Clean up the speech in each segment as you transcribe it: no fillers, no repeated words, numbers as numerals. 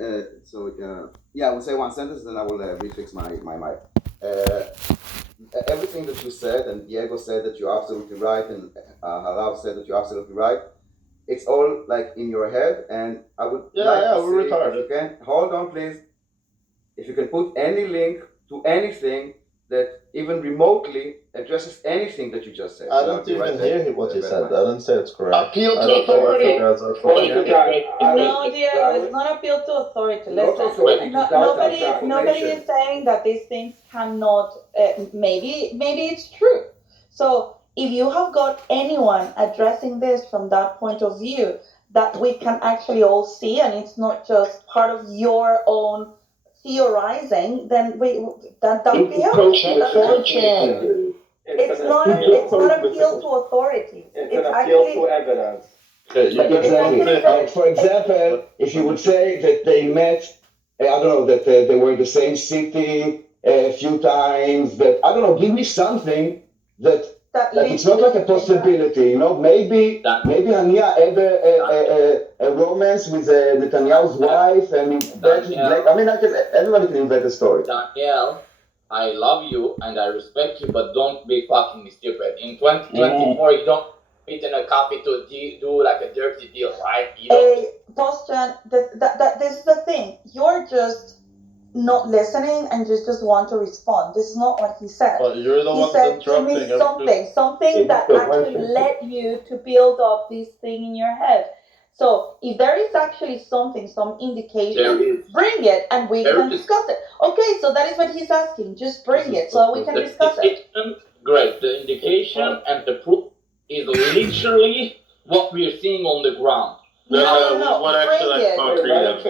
I will say one sentence, then I will refix my mic. Everything that you said, and Diego said that you're absolutely right, and Harav said that you're absolutely right. It's all like in your head, and I would we're retarded. If you can hold on, please. If you can put any link to anything that even remotely addresses anything that you just said. I don't even hear what he said. I don't say it's correct. Appeal to authority. No, Diego, it's not appeal to authority. Listen, nobody is saying that these things cannot. Maybe it's true. So if you have got anyone addressing this from that point of view, that we can actually all see, and it's not just part of your own theorizing, then that would be helpful. It's not appeal to authority. It's an appeal to evidence. Exactly. Like, for example, if you would say that they met, I don't know, that they were in the same city a few times, that, I don't know, give me something that like it's not like a possibility, you know. Maybe Hania had a romance with Netanyahu's wife, and everybody can invent a story. Daniel, I love you and I respect you, but don't be fucking stupid. In 2024, you don't fit in a coffee to do like a dirty deal, right? Boston, this is the thing. You're just not listening and just want to respond. This is not what he said. But you're the one interrupting. Give me something that actually led you to build up this thing in your head. So if there is actually something, some indication, bring it and we can discuss it. Okay, so that is what he's asking. Just bring it so we can discuss it. Great. The indication and the proof is literally what we are seeing on the ground. No. What actually concrete? Let him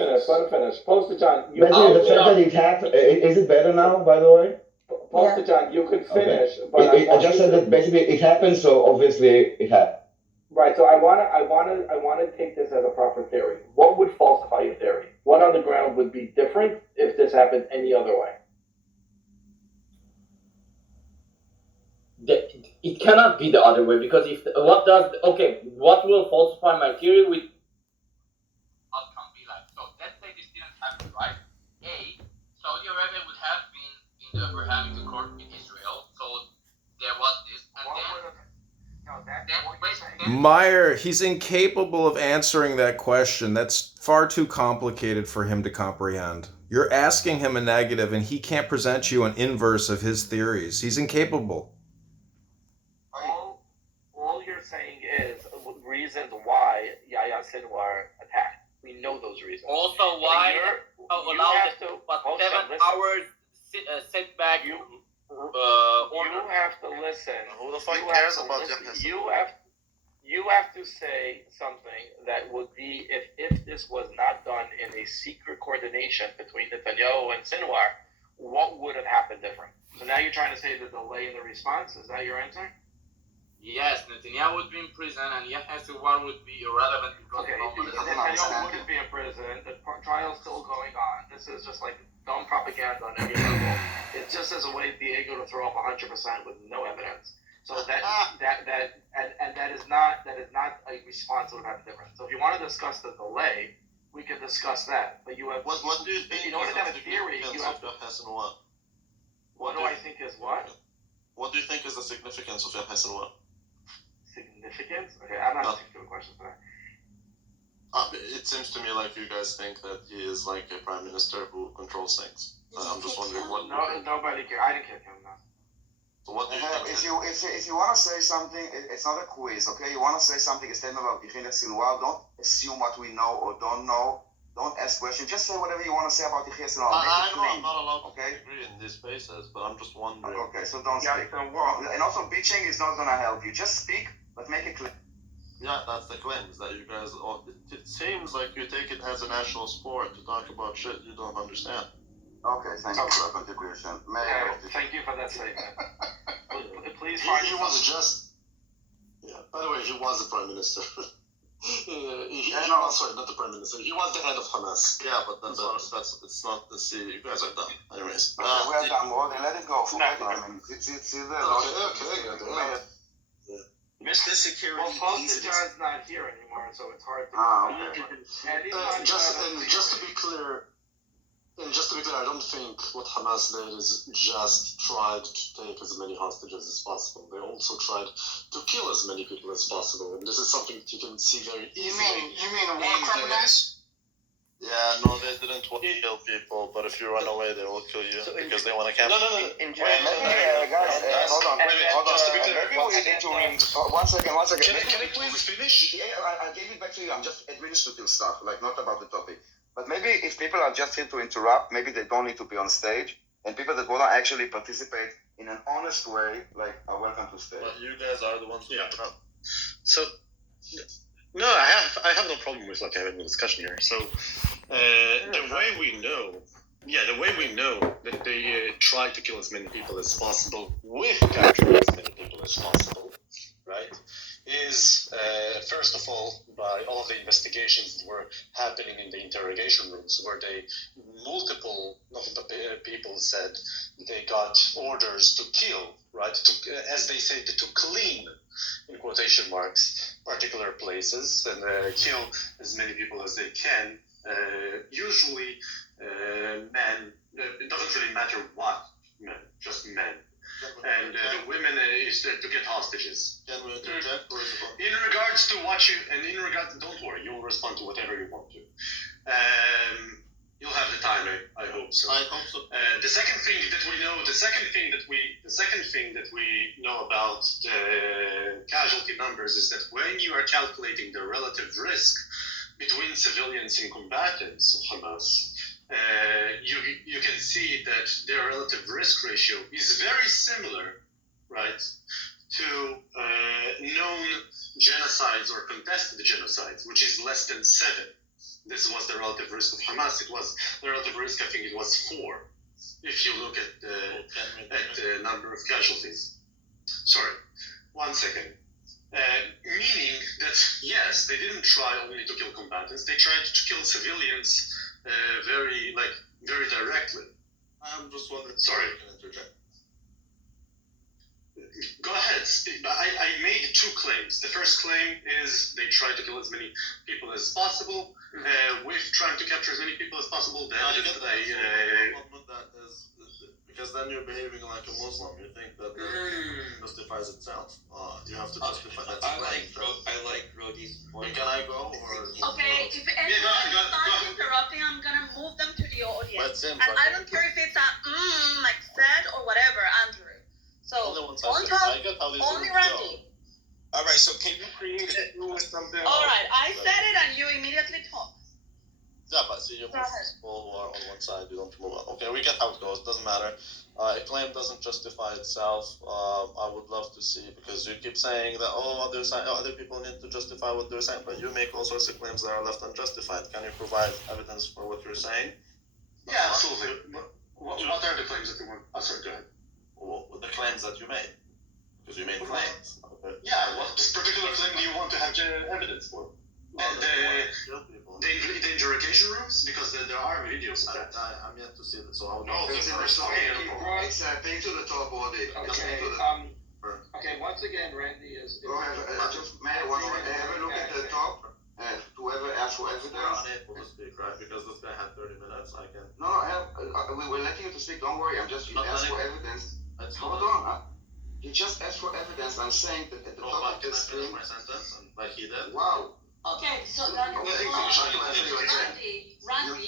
finish. Post it, John. The fact that it happened, is it better now, by the way? Post it, John. You could finish, but I just said that basically it happened, so obviously it happened. Right. So I want to take this as a proper theory. What would falsify your theory? What on the ground would be different if this happened any other way? It cannot be the other way, because what will falsify my theory with outcome be like? So let's say this didn't happen, right? Saudi Arabia would have been in the Abrahamic Accord with Israel, so there was this, and Meyer, he's incapable of answering that question. That's far too complicated for him to comprehend. You're asking him a negative, and he can't present you an inverse of his theories. He's incapable. All you're saying is reasons why Yahya Sinwar attacked. We know those reasons. Also, why allowed 7 hours setback? You have to listen. Who the fuck cares about that? You have to say something that would be if this was not done in a secret coordination between Netanyahu and Sinwar, what would have happened different? So now you're trying to say the delay in the response. Is that your answer? Yes, Netanyahu would be in prison, and Yahya Sinwar would be irrelevant because Netanyahu wouldn't be in prison. The trial's still going on. This is just like dumb propaganda on every level. It's just as a way Diego to throw up 100% with no evidence. So that is not a response that would have difference. So if you want to discuss the delay, we can discuss that. But you have what do you think? In order to have a theory, you have to. What do I think is what? What do you think is the significance of Yahya Sinwar? Significance? Okay, I'm not asking you a question for that. It seems to me like you guys think that he is like a prime minister who controls things. I'm just wondering what. Nobody cares. I didn't kick him. No. So what do you think? If you want to say something, it's not a quiz, okay? You want to say something, a statement about Yahya Sinwar. Don't assume what we know or don't know. Don't ask questions. Just say whatever you want to say about Yahya Sinwar. I know I'm not allowed to agree in these spaces, but I'm just wondering. Okay, so don't speak. And also, bitching is not going to help you. Just speak, but make it clear. Yeah, that's the claim, is that you guys, it seems like you take it as a national sport to talk about shit you don't understand. Okay, thank you for that contribution. Thank you for that statement. Please he was just, by the way, he was the prime minister. Sorry, not the prime minister. He was the head of Hamas. Yeah, but it's not the city. You guys are done. Anyways. We're done, Morgan. Let it go. It's Okay. Mr. Security. Well, Post John's not here anymore, so it's hard to. Just to be clear, clear, I don't think what Hamas did is just tried to take as many hostages as possible. They also tried to kill as many people as possible. And this is something that you can see very easily. You mean war criminals? Yeah, no, they didn't want to kill people, but if you run away, they will kill you because they want to capture. No. In Guys, hold on. Maybe we need to. One second. Can I please finish? Yeah, I gave it back to you. I'm just administrative stuff, like not about the topic. But maybe if people are just here to interrupt, maybe they don't need to be on stage. And people that want to actually participate in an honest way, like, are welcome to stay. But you guys are the ones who interrupt. So, no, I have no problem with like having a discussion here. So, the way we know that they tried to kill as many people as possible with capturing as many people as possible, right? Is first of all by all of the investigations that were happening in the interrogation rooms, where multiple people said they got orders to kill, right? As they say, to clean, in quotation marks, particular places and kill as many people as they can. Usually, men. It doesn't really matter what men, just men. And the women is to get hostages. Can we interject? In regards to don't worry, you'll respond to whatever you want to. You'll have the time, I hope so. I hope so. The second thing that we know about the casualty numbers is that when you are calculating the relative risk between civilians and combatants of Hamas, you can see that their relative risk ratio is very similar, right, to known genocides or contested genocides, which is less than 7. This was the relative risk of Hamas. It was the relative risk, I think it was 4, if you look at the number of casualties. Sorry, 1 second. Meaning that, yes, they didn't try only to kill combatants, they tried to kill civilians very directly. I'm just wondering. Sorry. If I can interject. Go ahead, speak. I made 2 claims. The first claim is they tried to kill as many people as possible. With trying to capture as many people as possible, the evidence that That is, because then you're behaving like a Muslim. You think that justifies itself. You have to justify that. I like Rodi's point. Can I go or? Okay, if anyone starts interrupting, I'm gonna move them to the audience. And I don't care if it's a like said or whatever, Andrew. So don't talk, only Randy. Alright, so can you create something? Alright, I said it and you immediately talk. Yeah, but see, you move people who are on one side, you don't move on. Okay, we get how it goes, doesn't matter. A claim doesn't justify itself. I would love to see, because you keep saying that, other people need to justify what they're saying, but you make all sorts of claims that are left unjustified. Can you provide evidence for what you're saying? Yeah, absolutely. What are the claims that you want? Sorry, go ahead. Well, the claims that you made. Because you made claims. Okay. Yeah, what particular claim do you want to have evidence for? The interrogation rooms? Because there are videos of that. I'm yet to see that, so I'll It's Take to the top, Odi. Okay, once again, Randy is. Go ahead, just have a look at the top. Whoever asks for evidence. We're unable to speak, right? Because this guy had 30 minutes. I can. No, we were letting you to speak. Don't worry. You asked for evidence. Hold on. You just asked for evidence. I'm saying that at the top of the screen. My sentence, and like he did. Wow. Okay, so Daniel, Randy,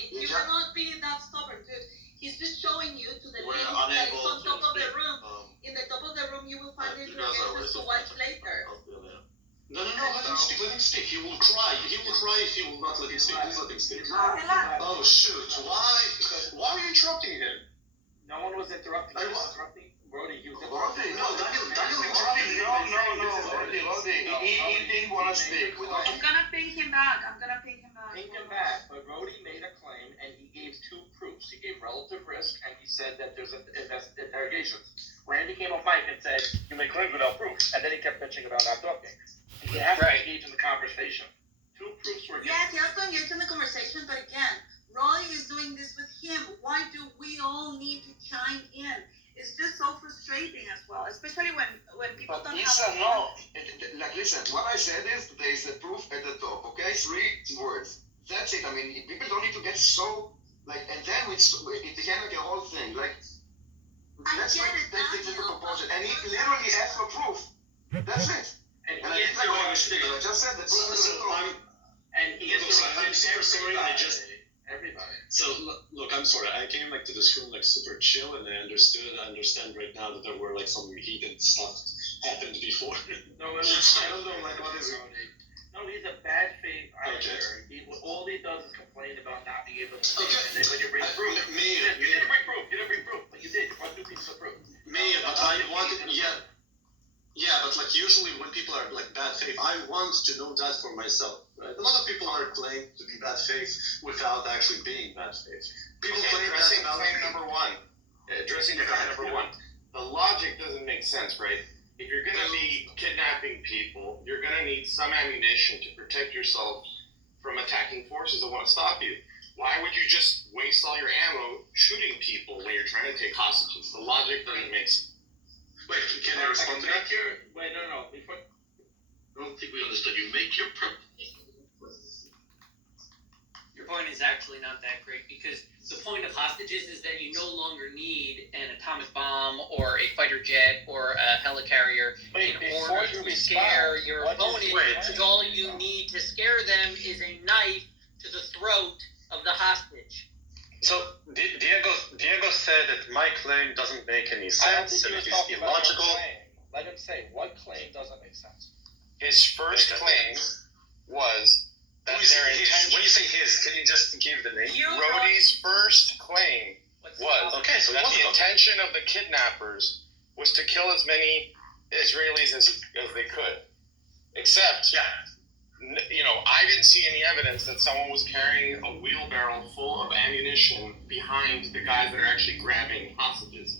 you cannot be that stubborn, dude. He's just showing you to the link that is on top of the room. In the top of the room, you will find the interrogations to watch later. No, let him speak, He will cry if you will not let him speak. Please let him speak. Relax. Oh, shoot. Why are you interrupting him? No one was interrupting. Interrupting Brody. He was Brody. No, Daniel interrupted him. Brody. He didn't want to speak. I'm gonna ping him back. Ping him back, but Brody made a claim and he gave 2 proofs. He gave relative risk and he said that there's interrogations. Randy came off mic and said, you make claims without proof, and then he kept bitching about not talking. He has to engage in the conversation. 2 proofs were given. Yes, he has to engage in the conversation, but again, Roy is doing this with him. Why do we all need to chime in? It's just so frustrating as well, especially when people don't have. No. Listen, what I said is there is a proof at the top, okay? 3 words. That's it. I mean, people don't need to get so Like, and then it became like a whole thing. Like, let's take things into proportion. And he literally asked for proof. That's it. And I didn't like what I just said that. I'm super sorry. Everybody. So look, I'm sorry. I came like to this room like super chill, and I understand right now that there were like some heated stuff happened before. No, I don't know like what is going on. No, he's a bad faith actor. All he does is complain about not being able to. Okay. And then when you bring proof, you didn't bring proof, but you did. You brought 2 pieces of proof. But I wanted, yeah, but like usually when people are like bad faith, I want to know that for myself. Right? A lot of people are claimed to be bad faith without actually being bad faith. People claim addressing that claim number one. Addressing claim number one. The logic doesn't make sense, right? If you're going to be kidnapping people, you're going to need some ammunition to protect yourself from attacking forces that want to stop you. Why would you just waste all your ammo shooting people when you're trying to take hostages? The logic doesn't make sense. Wait, can I respond to that? Wait, no. Before. I don't think we understood. You make your Your point is actually not that great, because the point of hostages is that you no longer need an atomic bomb or a fighter jet or a helicarrier in order to scare your opponent. All you need to scare them is a knife to the throat of the hostage. So Diego said that my claim doesn't make any sense and it is illogical. Let him say what claim doesn't make sense. His first claim was that their intention. When you say his, can you just give the name? Rhodey's first claim was that the intention of the kidnappers was to kill as many Israelis as they could. Except, I didn't see any evidence that someone was carrying a wheelbarrow full of ammunition behind the guys that are actually grabbing hostages.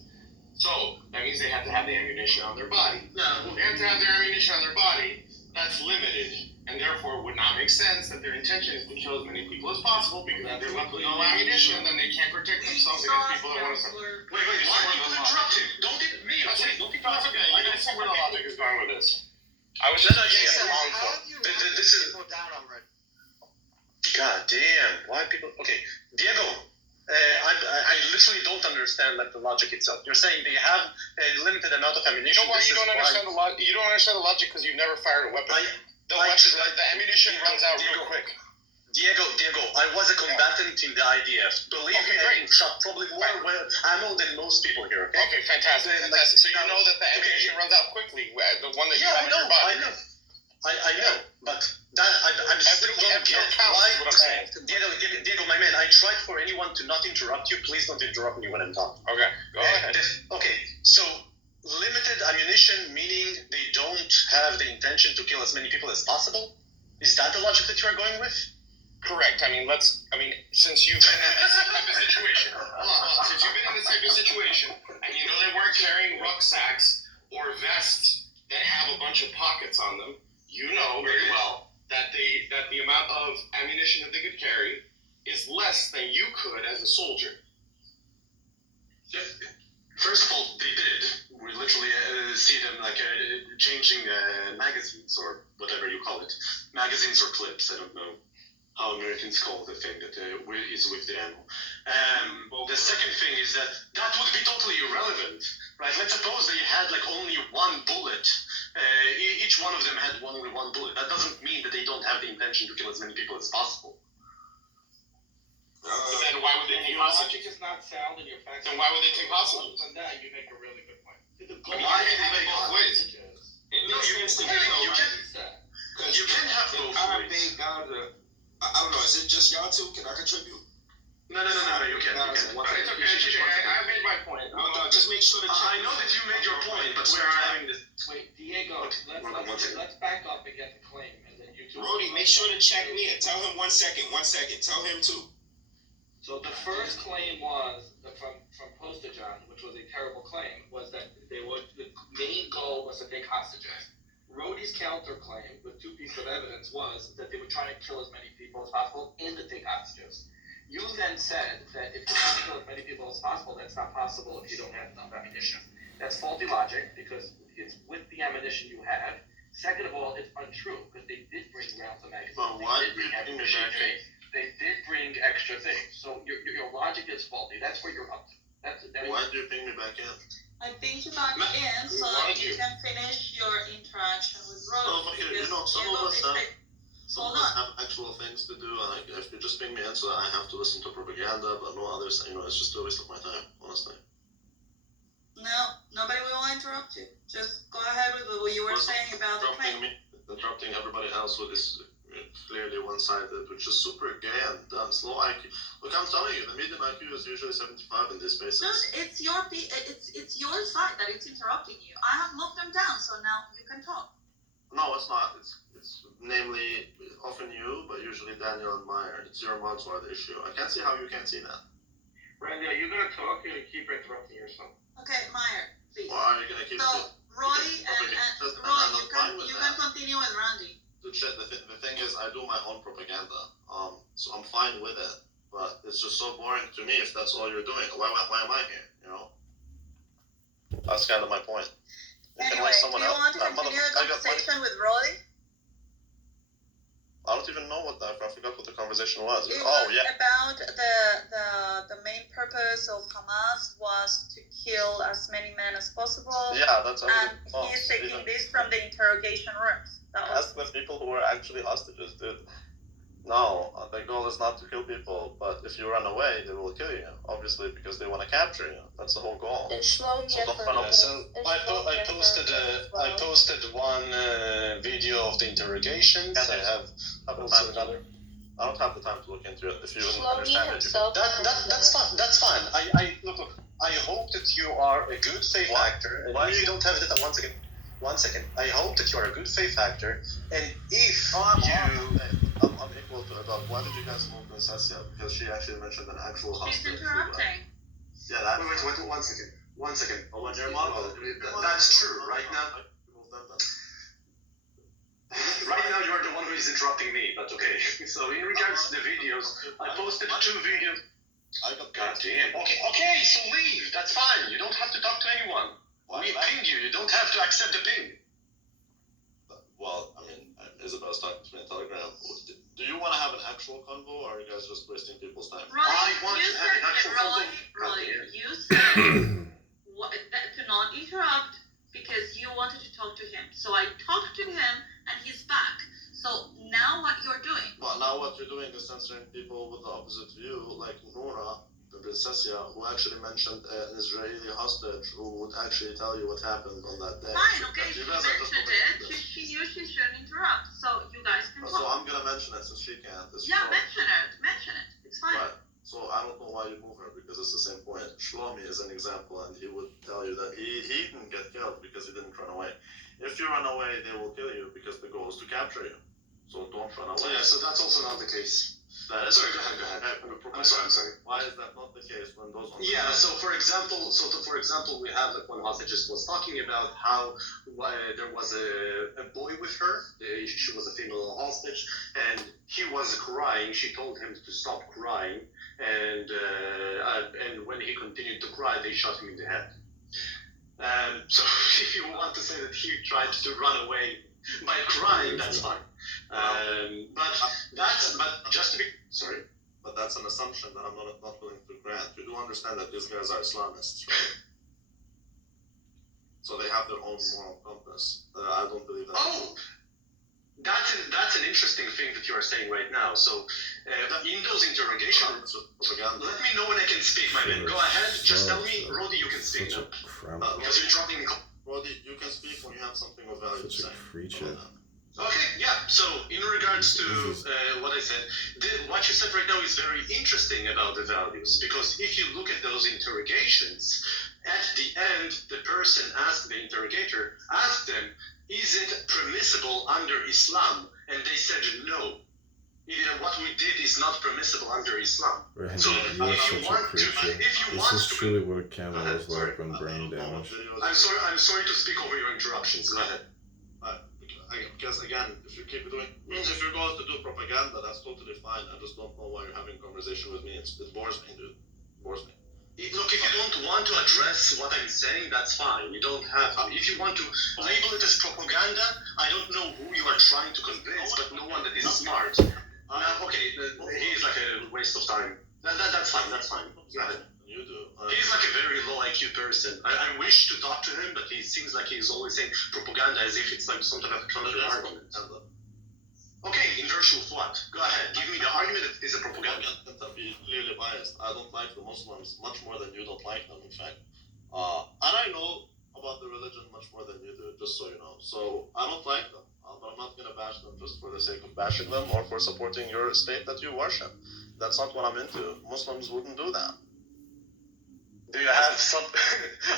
So that means they have to have the ammunition on their body. Well, they have to have their ammunition on their body. That's limited, and therefore would not make sense that their intention is to kill as many people as possible, because if they're left with no ammunition, then they can't protect themselves against people that want to. Wait, why are people interrupting? Don't get me. Don't okay. I gotta see where the logic is going with this. I was just This is. God damn! Why people? Okay, Diego. I literally don't understand like the logic itself. You're saying they have a limited amount of ammunition. You know why you don't understand the logic? You don't understand the logic because you've never fired a weapon. The ammunition runs out real quick. Diego, I was a combatant in the IDF. Believe me, I shot probably more ammo than most people here. Okay, fantastic. So you know that the ammunition runs out quickly. The one that you have in your body. I know, but I'm still going to get why. Diego, my man, I tried for anyone to not interrupt you. Please don't interrupt me when I'm talking. Okay, go ahead. Okay, so limited ammunition, meaning they don't have the intention to kill as many people as possible? Is that the logic that you are going with? Correct. Since you've been in this type of situation, since you've been in this type of situation, and you know they weren't carrying rucksacks or vests that have a bunch of pockets on them, you know very well that the amount of ammunition that they could carry is less than you could as a soldier. First of all, they did. We literally see them like changing magazines or whatever you call it. Magazines or clips, I don't know how Americans call the thing that is with the ammo. The second thing is that would be totally irrelevant, right? Let's suppose they had like only one bullet. Each one of them had only one bullet. That doesn't mean that they don't have the intention to kill as many people as possible. But then why would they take hostages? Logic is not sound in your facts. Then why would they take hostages? Than that, you make a really good point. Why can't they make both ways? No, you can have both ways. I don't know, is it just y'all two? Can I contribute? No, you can. It's okay, TJ, I made my point. Just make sure that I know that you made your point, but we're having this. Wait, Diego, let's back up and get the claim, and then you two. Rhodey, make sure to check me in. Tell him 1 second. Tell him too. So the first claim was from Postage on, which was a terrible claim, was that the main goal was to take hostages. Rhodey's counterclaim with 2 pieces of evidence was that they were trying to kill as many people as possible and to take hostages. You then said that if you want to kill as many people as possible, that's not possible if you don't have enough ammunition. That's faulty logic because it's with the ammunition you have. Second of all, it's untrue because they did bring rounds of magazines. But what? They did bring ammunition. they did bring extra things. So your logic is faulty. That's what you're up to. Why do you ping me back in? I think you back in so you can finish your interaction with Rose. Oh, okay. You know, some of us have actual things to do, and if you just ping me in, so I have to listen to propaganda, but no others. You know, it's just a waste of my time, honestly. No, nobody will interrupt you. Just go ahead with what you were saying about the claim. Interrupting everybody else with this clearly one-sided, which is super gay and slow IQ. Look, I'm telling you, the median IQ is usually 75 in these spaces. Dude, it's your side that it's interrupting you. I have moved them down, so now you can talk. No, it's not. It's namely often you, but usually Daniel and Meyer. It's your mods who are the issue. I can't see how you can't see that. Randy, are you gonna talk or you keep interrupting yourself? Okay, Meyer, please. Or are you gonna keep? So, Roy you can continue with Randy. The thing is, I do my own propaganda, so I'm fine with it. But it's just so boring to me if that's all you're doing. Why am I here? You know. That's kind of my point. Anyway, do you want to continue the conversation with Roy? I don't even know what that. I forgot what the conversation was. It was about the main purpose of Hamas was to kill as many men as possible. Yeah, that's. And he's taking this from the interrogation rooms. Ask the people who were actually hostages, dude. No, the goal is not to kill people, but if you run away, they will kill you, obviously, because they want to capture you. That's the whole goal. So I posted one video of the interrogations. I have also another. I don't have the time to look into it. If you understand it, that's fine. That's fine. I look. I hope that you are a good faith actor. Why if you don't have it, one second. I hope that you are a good faith actor, and if I'm equal to it. Why did you guys move Miss Essia? Because she actually mentioned an actual hostage. She's interrupting. Yeah, that. Wait, 1 second. 1 second. Oh, when your mom. That's true. Right now. Right now, you are the one who is interrupting me, but okay. So, in regards to the videos, I posted 2 videos. God damn. Okay, so leave. That's fine. You don't have to talk to anyone. We pinged you. You don't have to accept the ping. Well, I mean, Isabel's talking to me on Telegram. Do you want to have an actual convo, or are you guys just wasting people's time? I want to have an actual convo. Roy, you said to not interrupt because you wanted to talk to him. So I talked to him, and he's back. So now what you're doing? Well, now what you're doing is censoring people with the opposite view, like Nora, the Princessia, who actually mentioned an Israeli hostage who would actually tell you what happened on that day. Fine, okay, she mentioned it. She knew she shouldn't interrupt, so you guys can talk. So I'm gonna mention it since she can't. Mention it. It's fine. Right. So I don't know why you move her, because it's the same point. Shlomi is an example, and he would tell you that he didn't get killed because he didn't run away. If you run away, they will kill you because the goal is to capture you. So don't run away. So that's also not the case. Sorry, go ahead. I'm sorry. Why is that not the case when those? So for example, we have like one hostage was talking about how there was a boy with her. She was a female hostage, and he was crying. She told him to stop crying, and when he continued to cry, they shot him in the head. So if you want to say that he tried to run away by crying, that's fine. But just to be sorry. But that's an assumption that I'm not willing to grant. You do understand that these guys are Islamists, right? So they have their own moral compass. I don't believe that. Oh, that's an interesting thing that you are saying right now. So in those interrogations, let me know when I can speak, my man. Go ahead. Just tell me, Rodi, you can speak now. Because you're dropping me. Rodi, you can speak when you have something of value to say. Okay, yeah. So in regards to what I said, what you said right now is very interesting about the values, because if you look at those interrogations, at the end, the person asked the interrogator, asked them, is it permissible under Islam? And they said no. What we did is not permissible under Islam. Randy, so you are such a creature. This is truly what a camel is like when brain damage. I'm sorry to speak over your interruptions. Go ahead. Because again, if you keep doing, if your goal is to do propaganda, that's totally fine. I just don't know why you're having a conversation with me. It bores me, dude. It bores me. Look, if you don't want to address what I'm saying, that's fine. You don't have to. If you want to label it as propaganda, I don't know who you are trying to convince, but no one that is smart. Okay, he's like a waste of time. That's fine. That's fine. You do. He's like a very low IQ person. I wish to talk to him, but he seems like he's always saying propaganda as if it's like some type of counter argument. Okay, in virtue of what? Go ahead. Give me the argument that it is a propaganda. To be clearly biased, I don't like the Muslims much more than you don't like them, in fact. And I know about the religion much more than you do, just so you know. So I don't like them, but I'm not going to bash them just for the sake of bashing them or for supporting your state that you worship. That's not what I'm into. Muslims wouldn't do that. Do you have some?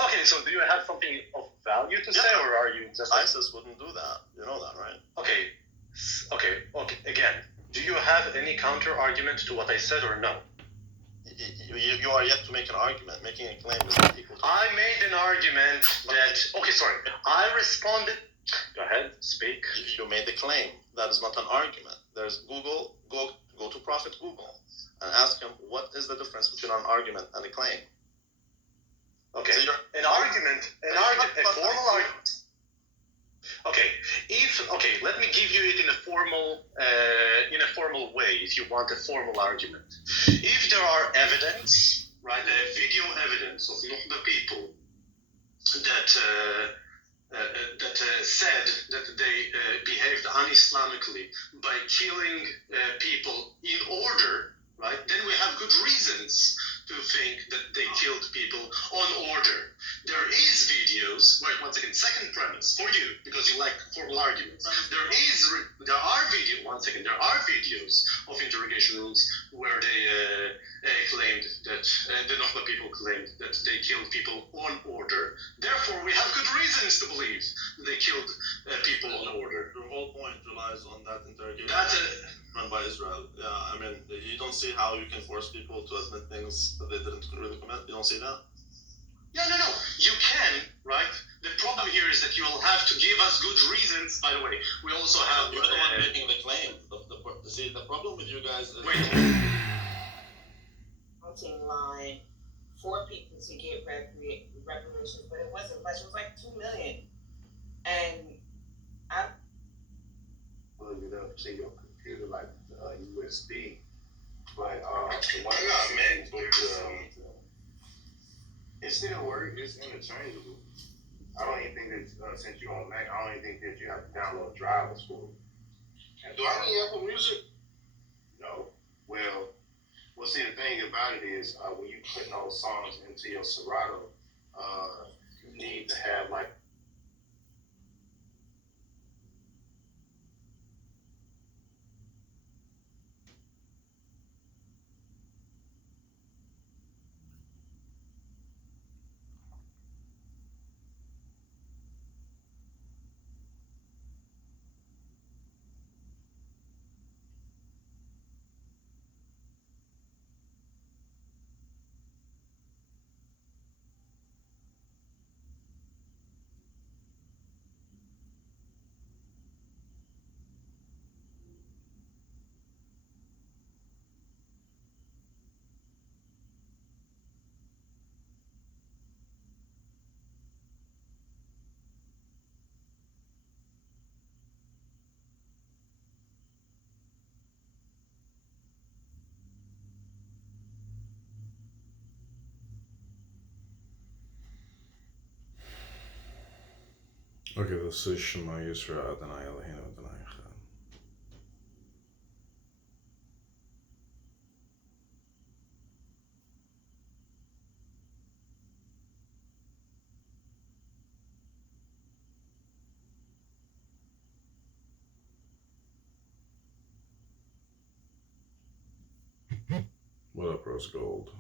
Okay, so do you have something of value to say, or are you just? ISIS wouldn't do that. You know that, right? Okay. Again, do you have any counter argument to what I said, or no? You are yet to make an argument. Making a claim is not equal to... I made an argument that... Okay, sorry. I responded... Go ahead, speak. You made a claim. That is not an argument. There's Google. Go to Prophet Google and ask him what is the difference between an argument and a claim. Okay. So a formal argument. Okay, let me give you it in a formal way. If you want a formal argument, if there are evidence, right, video evidence of the people that said that they behaved un-Islamically by killing people in order, right? Then we have good reasons to think that they killed people on order. There is videos, wait, one second, second premise for you, because you like formal arguments. There are videos of interrogation rooms where they claimed that, the Nokba people claimed that they killed people on order. Therefore, we have good reasons to believe they killed people on order. The whole point relies on that interrogation. That's run by Israel. Yeah, I mean, you don't see how you can force people to admit things that they didn't really commit. You don't see that? Yeah, no. You can, right? The problem here is that you will have to give us good reasons. By the way, we also have... You're the one making the claim. See, the problem with you guys is... Counting line for people to get reparations, but it wasn't much. It was like 2 million. And plug it up to your computer like USB. But it still works. It's interchangeable. I don't even think that since you're on Mac, I don't even think that you have to download drivers for it. Do I need Apple Music? No. Well, see, the thing about it is when you put those songs into your Serato, you need to have like. Okay, this is Shema Yisra Adonai Eloheinu Adonai Echad. What up, Rose Gold?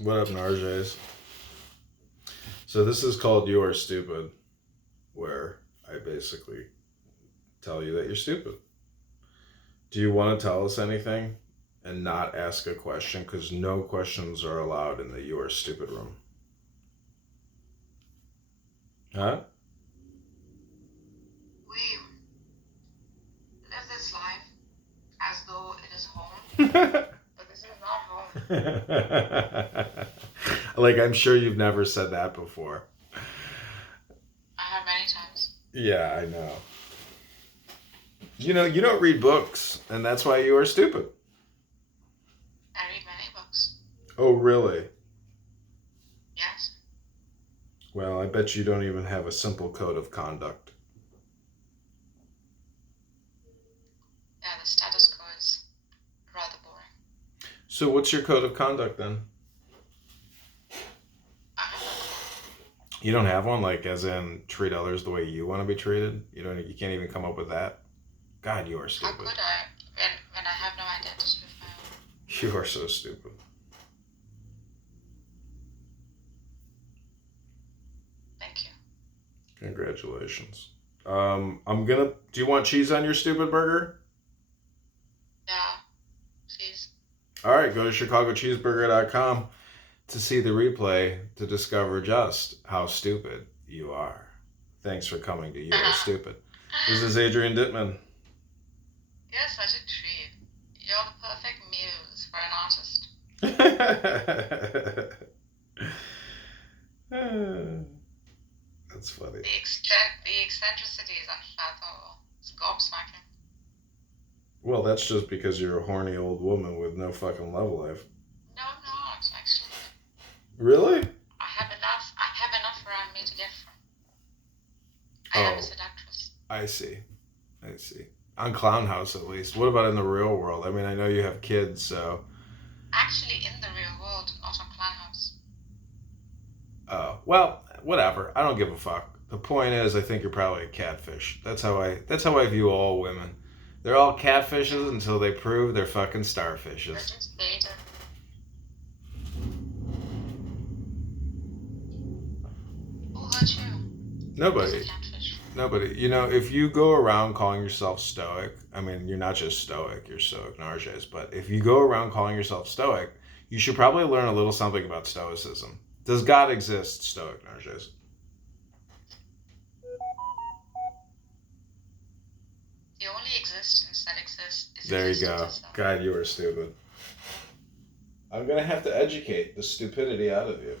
What up, Narjays? So this is called You Are Stupid, where I basically tell you that you're stupid. Do you want to tell us anything and not ask a question? Because no questions are allowed in the You Are Stupid room. Huh? We live this life as though it is home, but this is not home. Like, I'm sure you've never said that before. I have many times. Yeah, I know. You know, you don't read books, and that's why you are stupid. I read many books. Oh, really? Yes. Well, I bet you don't even have a simple code of conduct. Yeah, the status quo is rather boring. So what's your code of conduct then? You don't have one, like as in treat others the way you want to be treated? You can't even come up with that? God, you are stupid. How could I when I have no identity of my own? You are so stupid. Thank you. Congratulations. Do you want cheese on your stupid burger? Yeah, please. All right, go to chicagocheeseburger.com to see the replay to discover just how stupid you are. Thanks for coming to You Are Stupid. This is Adrian Dittman. You're such a treat. You're the perfect muse for an artist. That's funny. The eccentricities on flat level. It's gobsmacking. Well, that's just because you're a horny old woman with no fucking love life. No, I'm not, actually. Really? I have enough around me to get from. I am a seductress. I see. On Clown House, at least. What about in the real world? I mean, I know you have kids, so... Actually, in the real world, not on Clown House. Oh, well, whatever. I don't give a fuck. The point is, I think you're probably a catfish. That's how I view all women. They're all catfishes until they prove they're fucking starfishes. Who hurt you? Nobody. You know, if you go around calling yourself stoic, I mean, you're not just stoic, you're stoic narges, but if you go around calling yourself stoic, you should probably learn a little something about stoicism Does God exist, Stoic Narges? The only existence that exists is There you existence go. itself. God, you are stupid. I'm going to have to educate the stupidity out of you.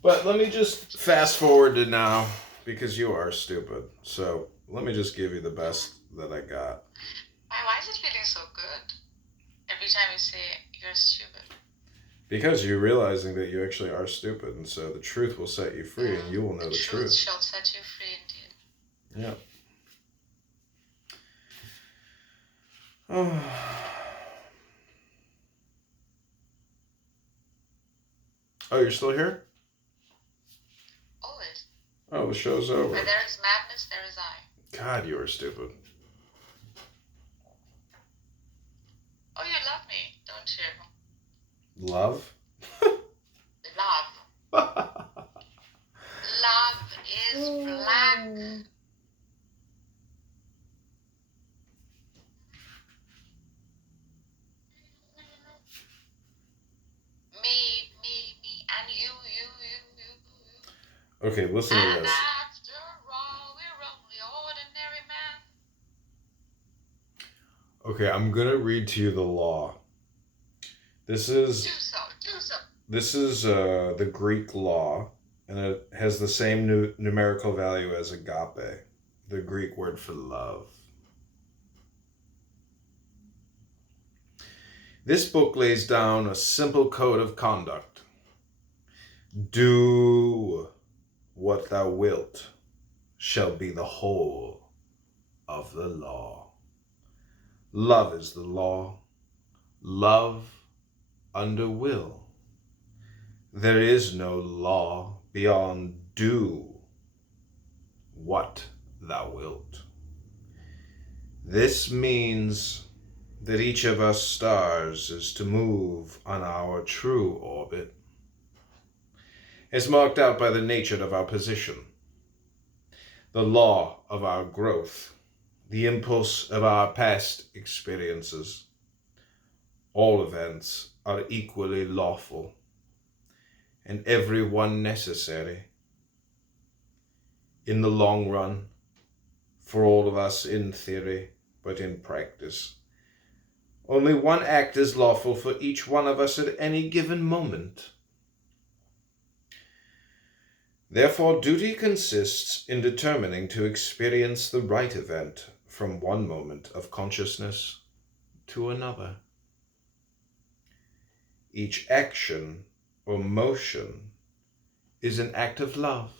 But let me just fast forward to now, because you are stupid. So let me just give you the best that I got. Why is it feeling so good every time you say you're stupid? Because you're realizing that you actually are stupid, and so the truth will set you free, and you will know the truth. The truth shall set you free indeed. Yeah. Oh. Oh, you're still here? Always. Oh, the show's over. Where there is madness, there is I. God, you are stupid. Oh, you love me, don't you? Love? Love. Love is black. Me, and you. Okay, listen to And this. after all, we're only ordinary men. Okay, I'm gonna read to you the law. This is Do so. This is the Greek law, and it has the same numerical value as agape, the Greek word for love. This book lays down a simple code of conduct. Do what thou wilt shall be the whole of the law. Love is the law. Love under will. There is no law beyond do what thou wilt. This means that each of us stars is to move on our true orbit, as marked out by the nature of our position, the law of our growth, the impulse of our past experiences. All events are equally lawful, and every one necessary. In the long run, for all of us in theory, but in practice, only one act is lawful for each one of us at any given moment. Therefore, duty consists in determining to experience the right event from one moment of consciousness to another. Each action or motion is an act of love.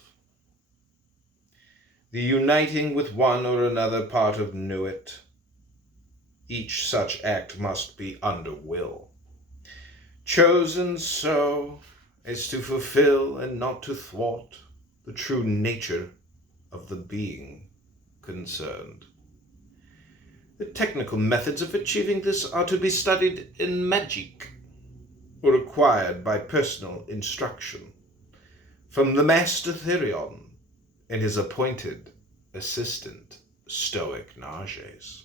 The uniting with one or another part of Nuit. Each such act must be under will, chosen so as to fulfill and not to thwart the true nature of the being concerned. The technical methods of achieving this are to be studied in magic or acquired by personal instruction from the Master Therion and his appointed assistant, Stoic Narges.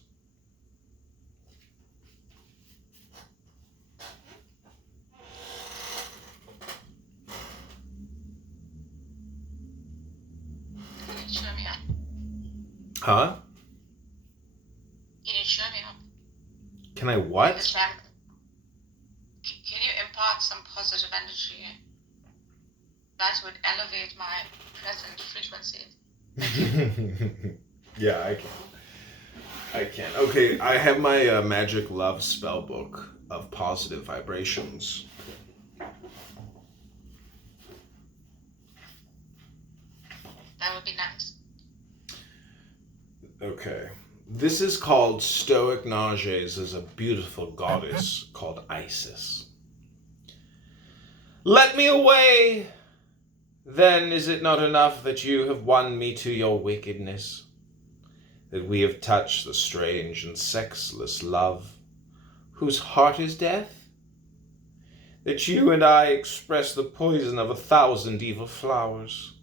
Show me up. Huh? You didn't show me up. Can I what? Can you impart some positive energy that would elevate my present frequency? Yeah, I can. Okay, I have my magic love spell book of positive vibrations. That would be nice. Okay. This is called Stoic Narges as a beautiful goddess called Isis. Let me away! Then is it not enough that you have won me to your wickedness? That we have touched the strange and sexless love, whose heart is death? That you and I express the poison of 1,000 evil flowers,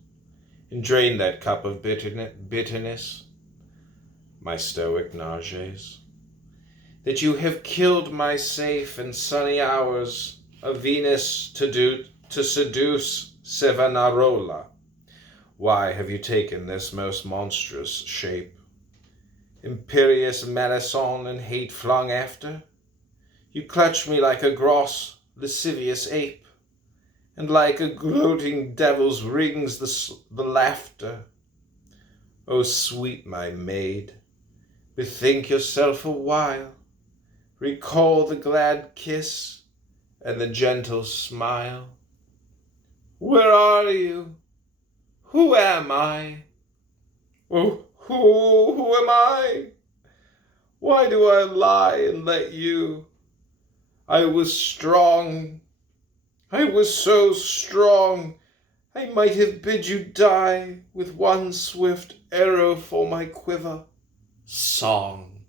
and drain that cup of bitterness, my Stoic Narges? That you have killed my safe and sunny hours a Venus to seduce Savonarola. Why have you taken this most monstrous shape? Imperious malison and hate flung after? You clutch me like a gross, lascivious ape, and like a gloating devil's rings the laughter. O sweet my maid, bethink yourself a while, recall the glad kiss and the gentle smile. Where are you? Who am I? Oh, who am I? Why do I lie and let you? I was strong. I was so strong. I might have bid you die with one swift arrow for my quiver. Song.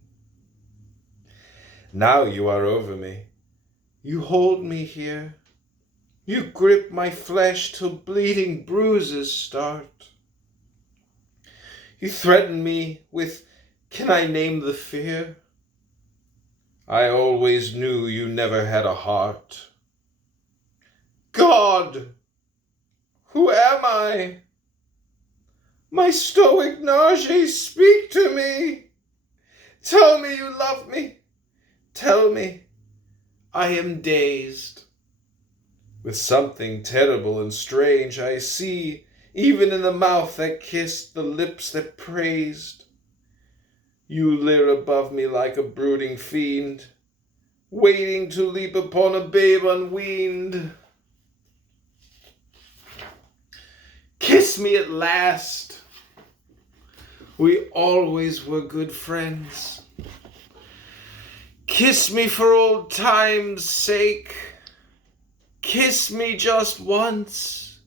Now you are over me. You hold me here. You grip my flesh till bleeding bruises start. You threaten me with, can I name the fear? I always knew you never had a heart. God, who am I? My stoic Nage, speak to me. Tell me you love me. Tell me I am dazed. With something terrible and strange I see, even in the mouth that kissed, the lips that praised. You leer above me like a brooding fiend, waiting to leap upon a babe unweaned. Kiss me at last. We always were good friends. Kiss me for old time's sake. Kiss me just once.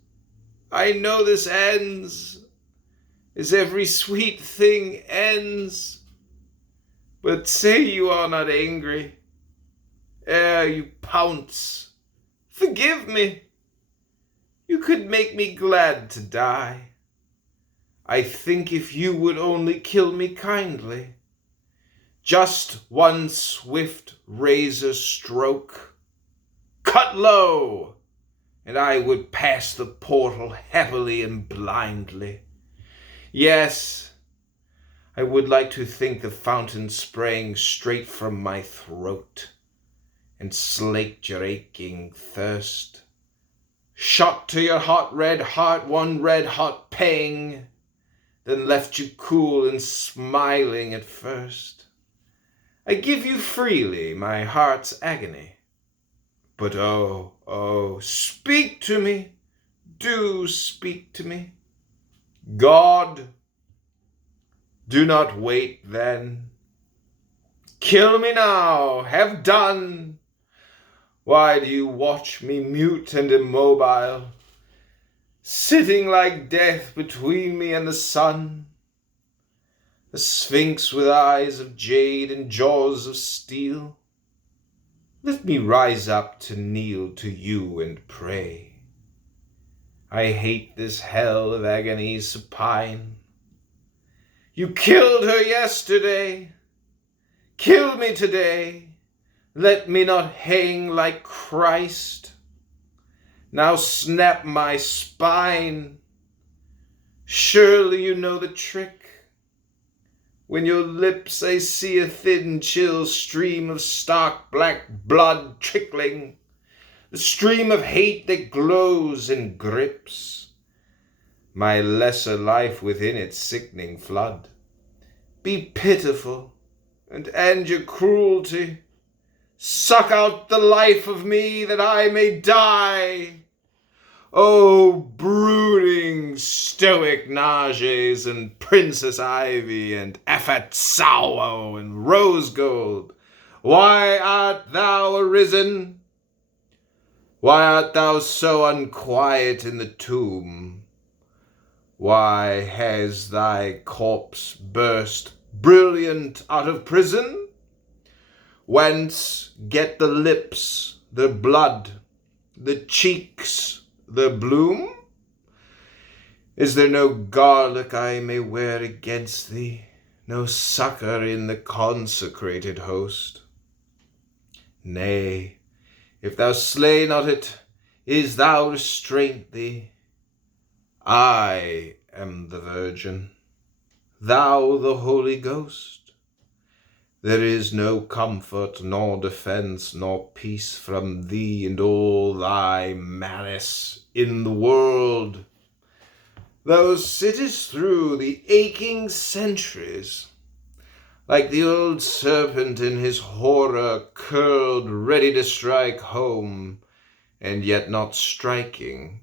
I know this ends, as every sweet thing ends. But say you are not angry, ere you pounce. Forgive me. You could make me glad to die. I think if you would only kill me kindly, just one swift razor stroke, cut low, and I would pass the portal happily and blindly. Yes, I would like to think the fountain sprang straight from my throat and slaked your aching thirst. Shot to your hot red heart one red hot pang, then left you cool and smiling at first. I give you freely my heart's agony. But oh, speak to me, do speak to me. God, do not wait then. Kill me now, have done. Why do you watch me mute and immobile, sitting like death between me and the sun? A sphinx with eyes of jade and jaws of steel. Let me rise up to kneel to you and pray. I hate this hell of agony supine. You killed her yesterday. Kill me today. Let me not hang like Christ. Now snap my spine. Surely you know the trick. When your lips I see a thin chill stream of stark black blood trickling, the stream of hate that glows and grips my lesser life within its sickening flood. Be pitiful and end your cruelty. Suck out the life of me that I may die. Oh, brooding stoic Nages and Princess Ivy and Affatsalwo and Rose Gold, why art thou arisen? Why art thou so unquiet in the tomb? Why has thy corpse burst brilliant out of prison? Whence get the lips, the blood, the cheeks, the bloom? Is there no garlic I may wear against thee, no succor in the consecrated host? Nay, If thou slay not it, is thou restraint thee? I am the Virgin, thou the Holy Ghost. There is no comfort, nor defence, nor peace from thee and all thy malice in the world. Thou sittest through the aching centuries, like the old serpent in his horror curled, ready to strike home, and yet not striking,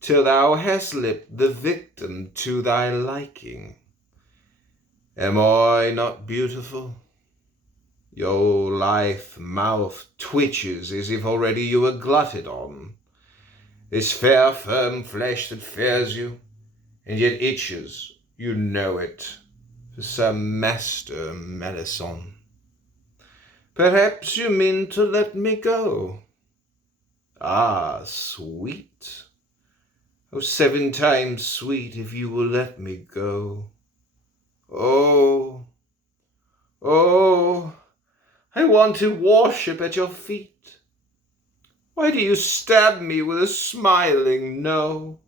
till thou hast lipped the victim to thy liking. Am I not beautiful? Your lithe mouth twitches as if already you were glutted on. This fair firm flesh that fears you, and yet itches, you know it, for some master Melisson. Perhaps you mean to let me go. Ah, sweet. Oh, 7 times sweet if you will let me go. Oh, oh, I want to worship at your feet. Why do you stab me with a smiling no?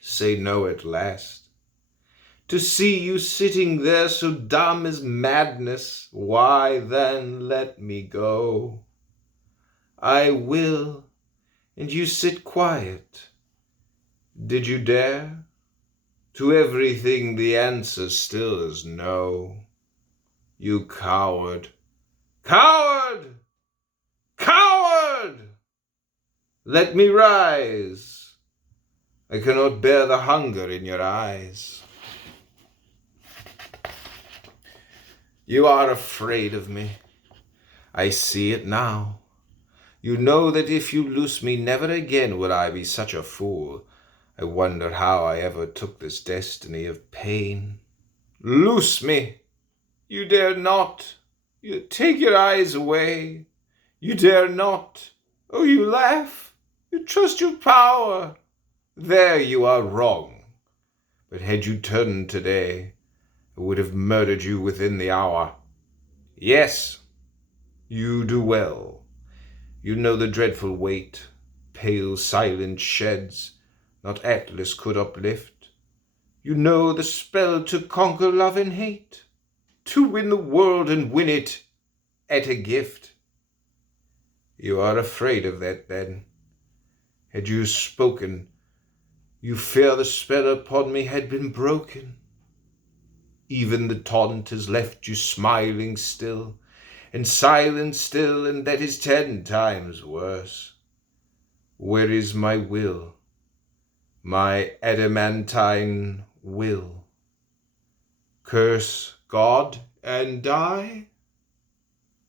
Say no at last. To see you sitting there so dumb as madness, why then let me go. I will, and you sit quiet. Did you dare? To everything the answer still is no. You coward, coward, coward! Let me rise. I cannot bear the hunger in your eyes. You are afraid of me. I see it now. You know that if you loose me, never again will I be such a fool. I wonder how I ever took this destiny of pain. Loose me! You dare not. You take your eyes away. You dare not. Oh, you laugh. You trust your power. There you are wrong. But had you turned today, I would have murdered you within the hour. Yes, you do well. You know the dreadful weight, pale silent sheds, not Atlas could uplift. You know the spell to conquer love and hate, to win the world and win it at a gift. You are afraid of that then. Had you spoken, you fear the spell upon me had been broken. Even the taunt has left you smiling still, and silent still, and that is 10 times worse. Where is my will, my adamantine will? Curse God and die?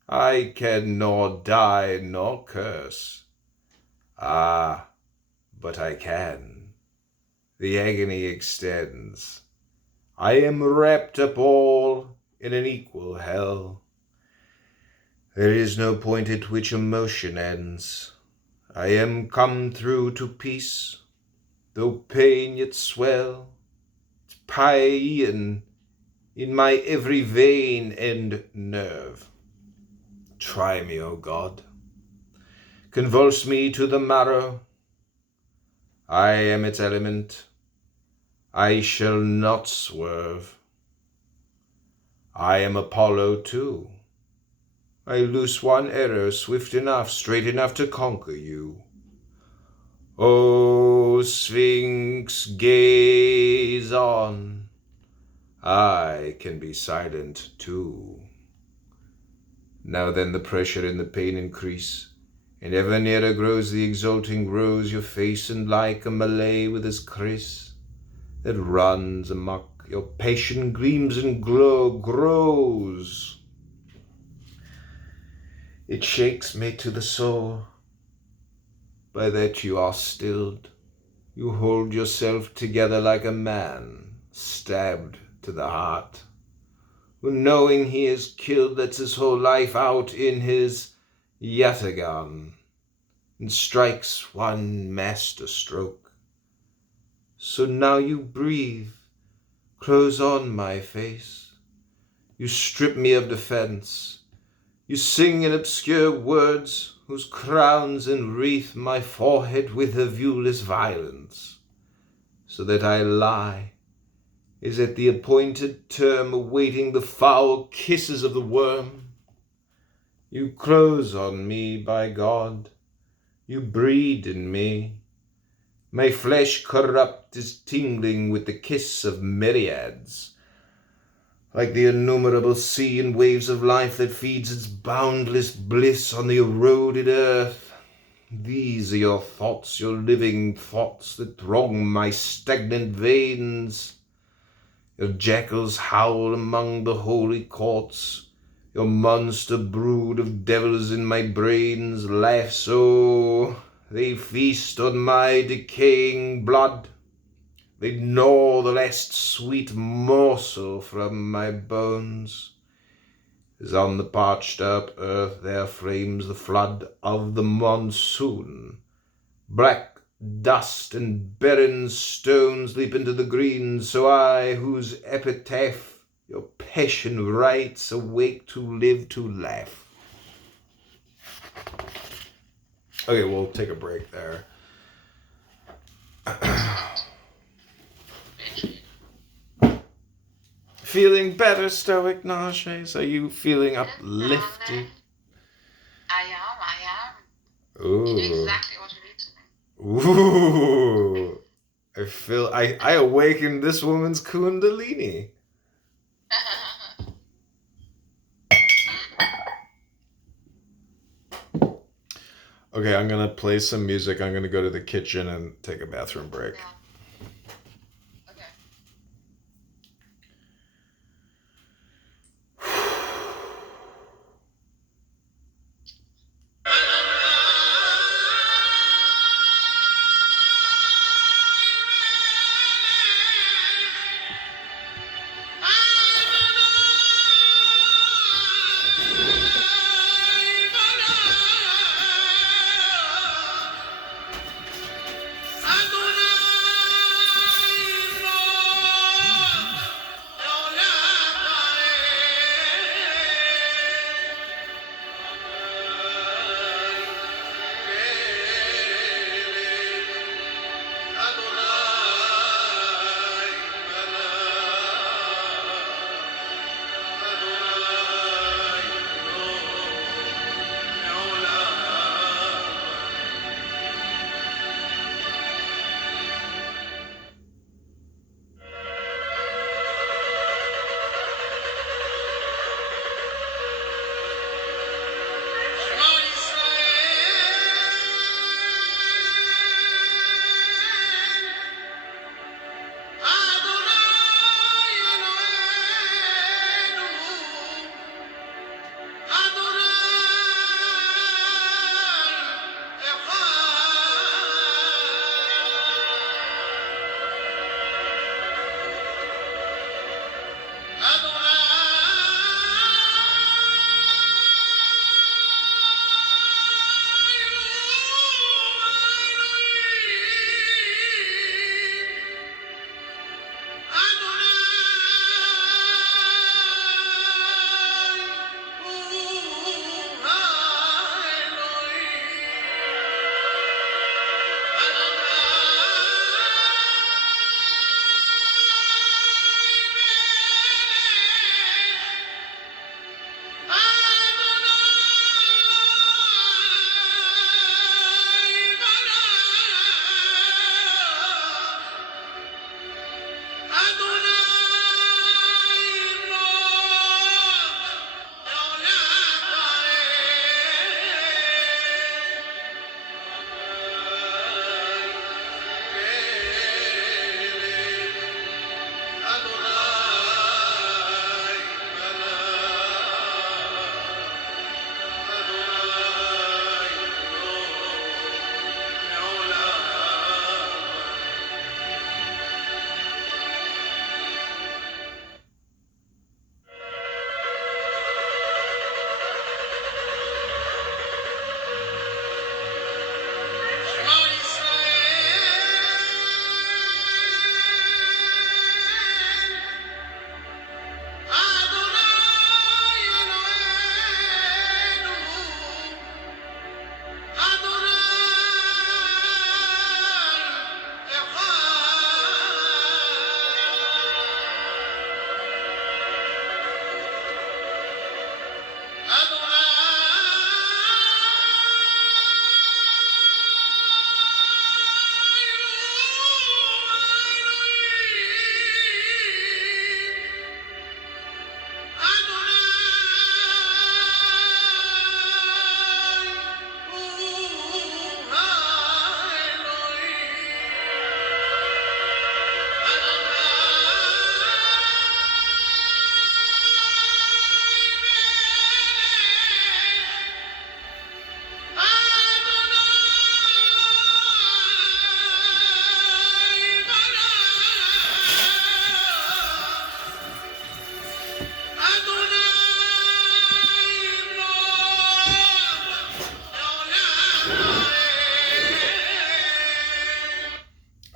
I can nor die nor curse. Ah, but I can. The agony extends. I am wrapped up all in an equal hell. There is no point at which emotion ends. I am come through to peace, though pain yet swell. Paean in my every vein and nerve. Try me, O God. Convulse me to the marrow. I am its element. I shall not swerve. I am Apollo too. I loose one arrow swift enough, straight enough to conquer you. O Sphinx, gaze on. I can be silent too. Now then the pressure and the pain increase, and ever nearer grows the exulting rose, your face, and like a Malay with his kriss that runs amok, your passion gleams and grows. It shakes me to the soul. By that you are stilled. You hold yourself together like a man stabbed to the heart, who knowing he is killed lets his whole life out in his yataghan and strikes one master stroke. So now you breathe, close on my face. You strip me of defense. You sing in obscure words, whose crowns enwreath my forehead with her viewless violence, so that I lie, is at the appointed term awaiting the foul kisses of the worm. You close on me, by God, you breed in me. My flesh corrupt is tingling with the kiss of myriads, like the innumerable sea and waves of life that feeds its boundless bliss on the eroded earth. These are your thoughts, your living thoughts that throng my stagnant veins. Your jackals howl among the holy courts. Your monster brood of devils in my brains laugh so. They feast on my decaying blood. They gnaw the last sweet morsel from my bones. As on the parched up earth there flames the flood of the monsoon. Black dust and barren stones leap into the green, so I, whose epitaph your passion writes, awake to live to laugh. Okay, we'll take a break there. Feeling better, Stoic Nashes? Are you feeling uplifted? I am. Ooh. You do exactly what you need to do. Ooh. I feel I awakened this woman's kundalini. Okay, I'm gonna play some music. I'm gonna go to the kitchen and take a bathroom break. Yeah.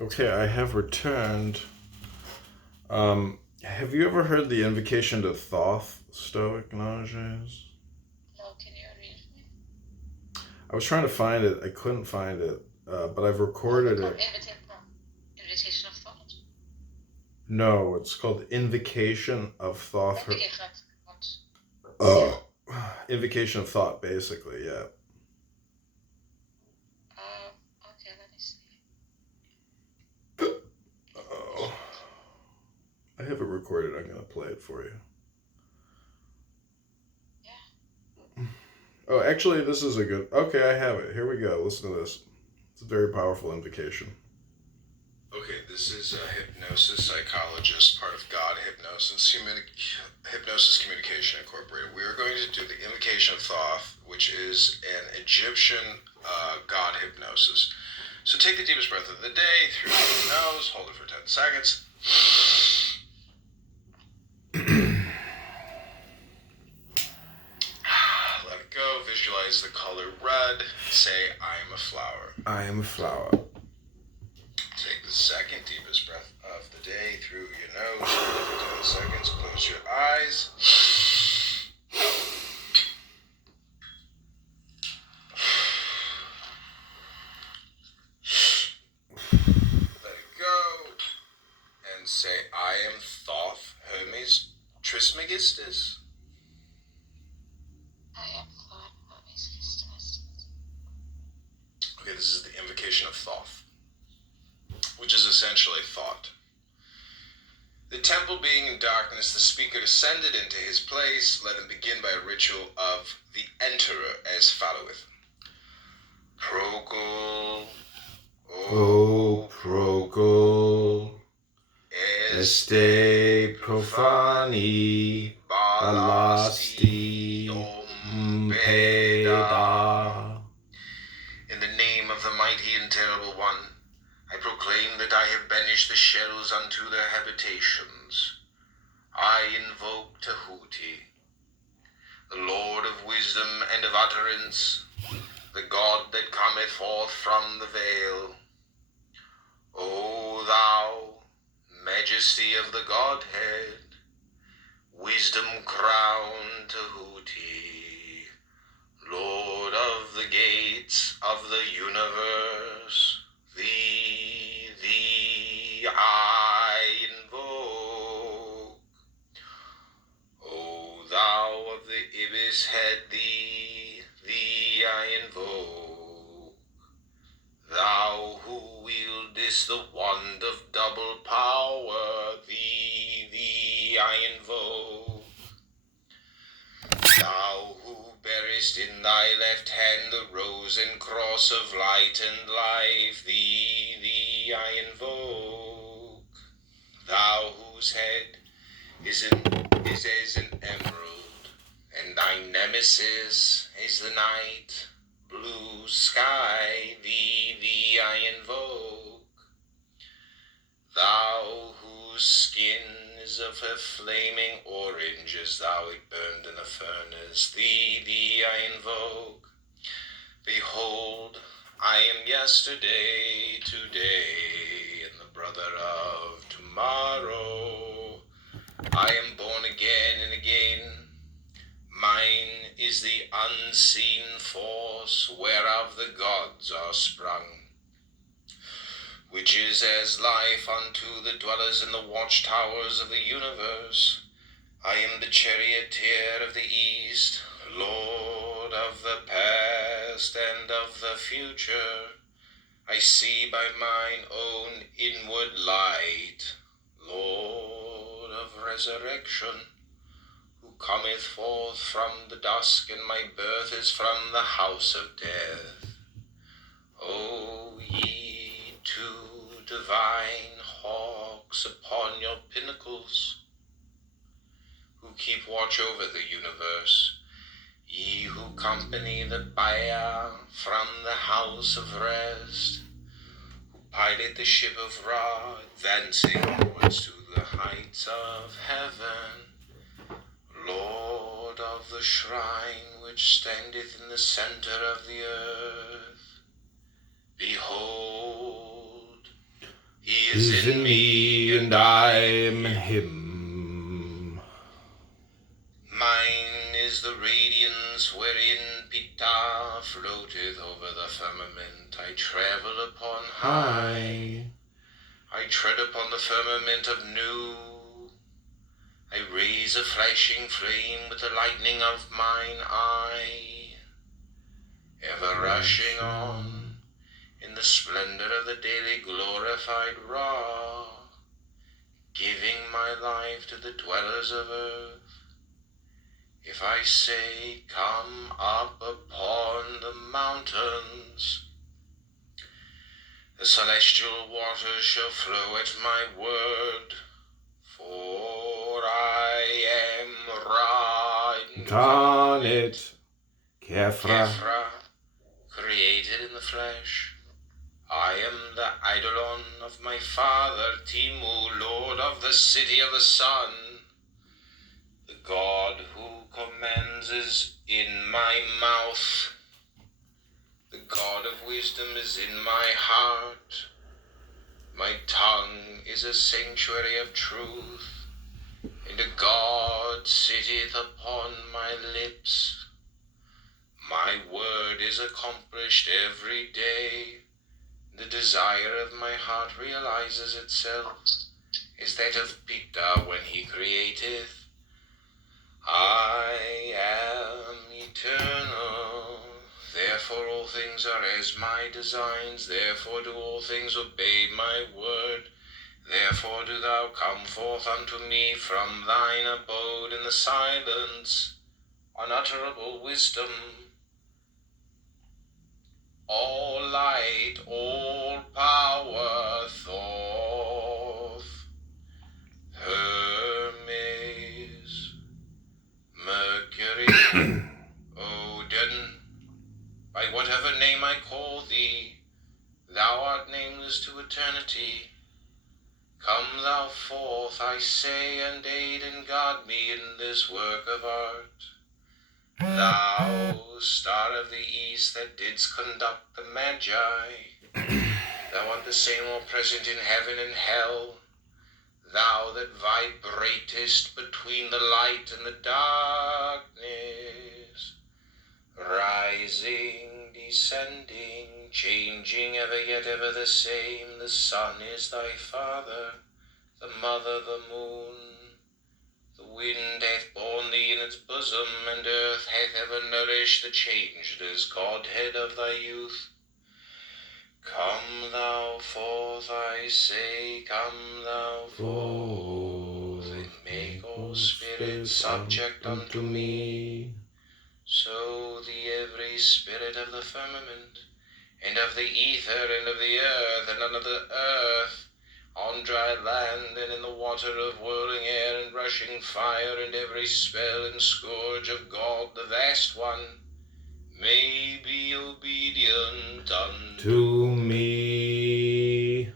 Okay, I have returned. Have you ever heard the invocation to Thoth, Stoic Nages? No, can you read me? I was trying to find it. I couldn't find it, but I've recorded it. Invitation of Thought? No, it's called Invocation of Thoth. Invocation of Thought, basically, yeah. Okay, let me see. Oh, I have it recorded. I'm going to play it for you. Yeah. Oh, actually, this is a good... Okay, I have it. Here we go. Listen to this. It's a very powerful invocation. Okay, this is a hypnosis psychologist, part of God Hypnosis, Hypnosis Communication Incorporated. We are going to do the invocation of Thoth, which is an Egyptian God hypnosis. So take the deepest breath of the day through your nose, hold it for 10 seconds. Let it go, visualize the color red, say, I am a flower. I am a flower. Take the second deepest breath of the day through your nose, hold it for 10 seconds, close your eyes. Let it go, and say, I am Thoth Hermes Trismegistus. I am Thoth Hermes Trismegistus. Okay, this is the invocation of Thoth, which is essentially thought. The temple being in darkness, the speaker descended into his place. Let him begin by a ritual of the enterer as followeth. Procul, O procul, este profani, balasti, peda. In the name of the mighty and terrible one, I proclaim that I have banished the shells unto their habitations. I invoke Tahuti, the Lord of wisdom and of utterance, the God that cometh forth from the veil. O thou, majesty of the Godhead, wisdom crowned Tahuti, Lord of the gates of the universe, thee I invoke. O thou of the ibis head, thee I invoke. Thou who wieldest the wand of double power, thee I invoke. Thou who bearest in thy left hand the rose and cross of light and life, thee I invoke. Thou whose head is as an emerald, and thy nemesis is the night, blue sky, thee I invoke. Thou whose skin is of a flaming orange as thou it burned in a furnace, thee I invoke. Behold, I am yesterday, today, and the brother of tomorrow. I am born again and again. Mine is the unseen force whereof the gods are sprung, which is as life unto the dwellers in the watchtowers of the universe. I am the charioteer of the east, Lord of the past and of the future. I see by mine own inward light, Lord of resurrection, who cometh forth from the dusk, and my birth is from the house of death. O ye two divine hawks upon your pinnacles, who keep watch over the universe, ye who company the Baya from the house of rest, who pilot the ship of Ra, advancing onwards to the heights of heaven, Lord of the shrine which standeth in the center of the earth, behold, is in me, and I am in him. Mine is the radiance wherein Pitta floateth over the firmament. I travel upon high. I tread upon the firmament of Nu. I raise a flashing flame with the lightning of mine eye, ever rushing on in the splendor of the daily glorified Ra, giving my life to the dwellers of earth. If I say, come up upon the mountains, the celestial waters shall flow at my word, for I am Ra Incarnate, Kefra, created in the flesh. I am the eidolon of my father, Timu, lord of the city of the sun. The God who commands is in my mouth. The God of wisdom is in my heart. My tongue is a sanctuary of truth, and a God sitteth upon my lips. My word is accomplished every day. The desire of my heart realizes itself, is that of Pitta when he createth. I am eternal, therefore all things are as my designs, therefore do all things obey my word. Therefore do thou come forth unto me from thine abode in the silence, unutterable wisdom. All light, all power, Thoth, Hermes, Mercury, Odin, by whatever name I call thee, thou art nameless to eternity. Come thou forth, I say, and aid and guard me in this work of art. Thou, star of the east, that didst conduct the Magi, thou art the same all present in heaven and hell, thou that vibratest between the light and the darkness, rising, descending, changing, ever yet ever the same. The sun is thy father, the mother the moon. The wind hath borne thee in its bosom, and earth hath ever nourished the changeless Godhead of thy youth. Come thou forth, I say, come thou forth, and make all spirits subject unto me. So the every spirit of the firmament, and of the ether, and of the earth, and under the earth, on dry land, and in the water of whirling air and rushing fire, and every spell and scourge of God, the vast one, may be obedient unto me.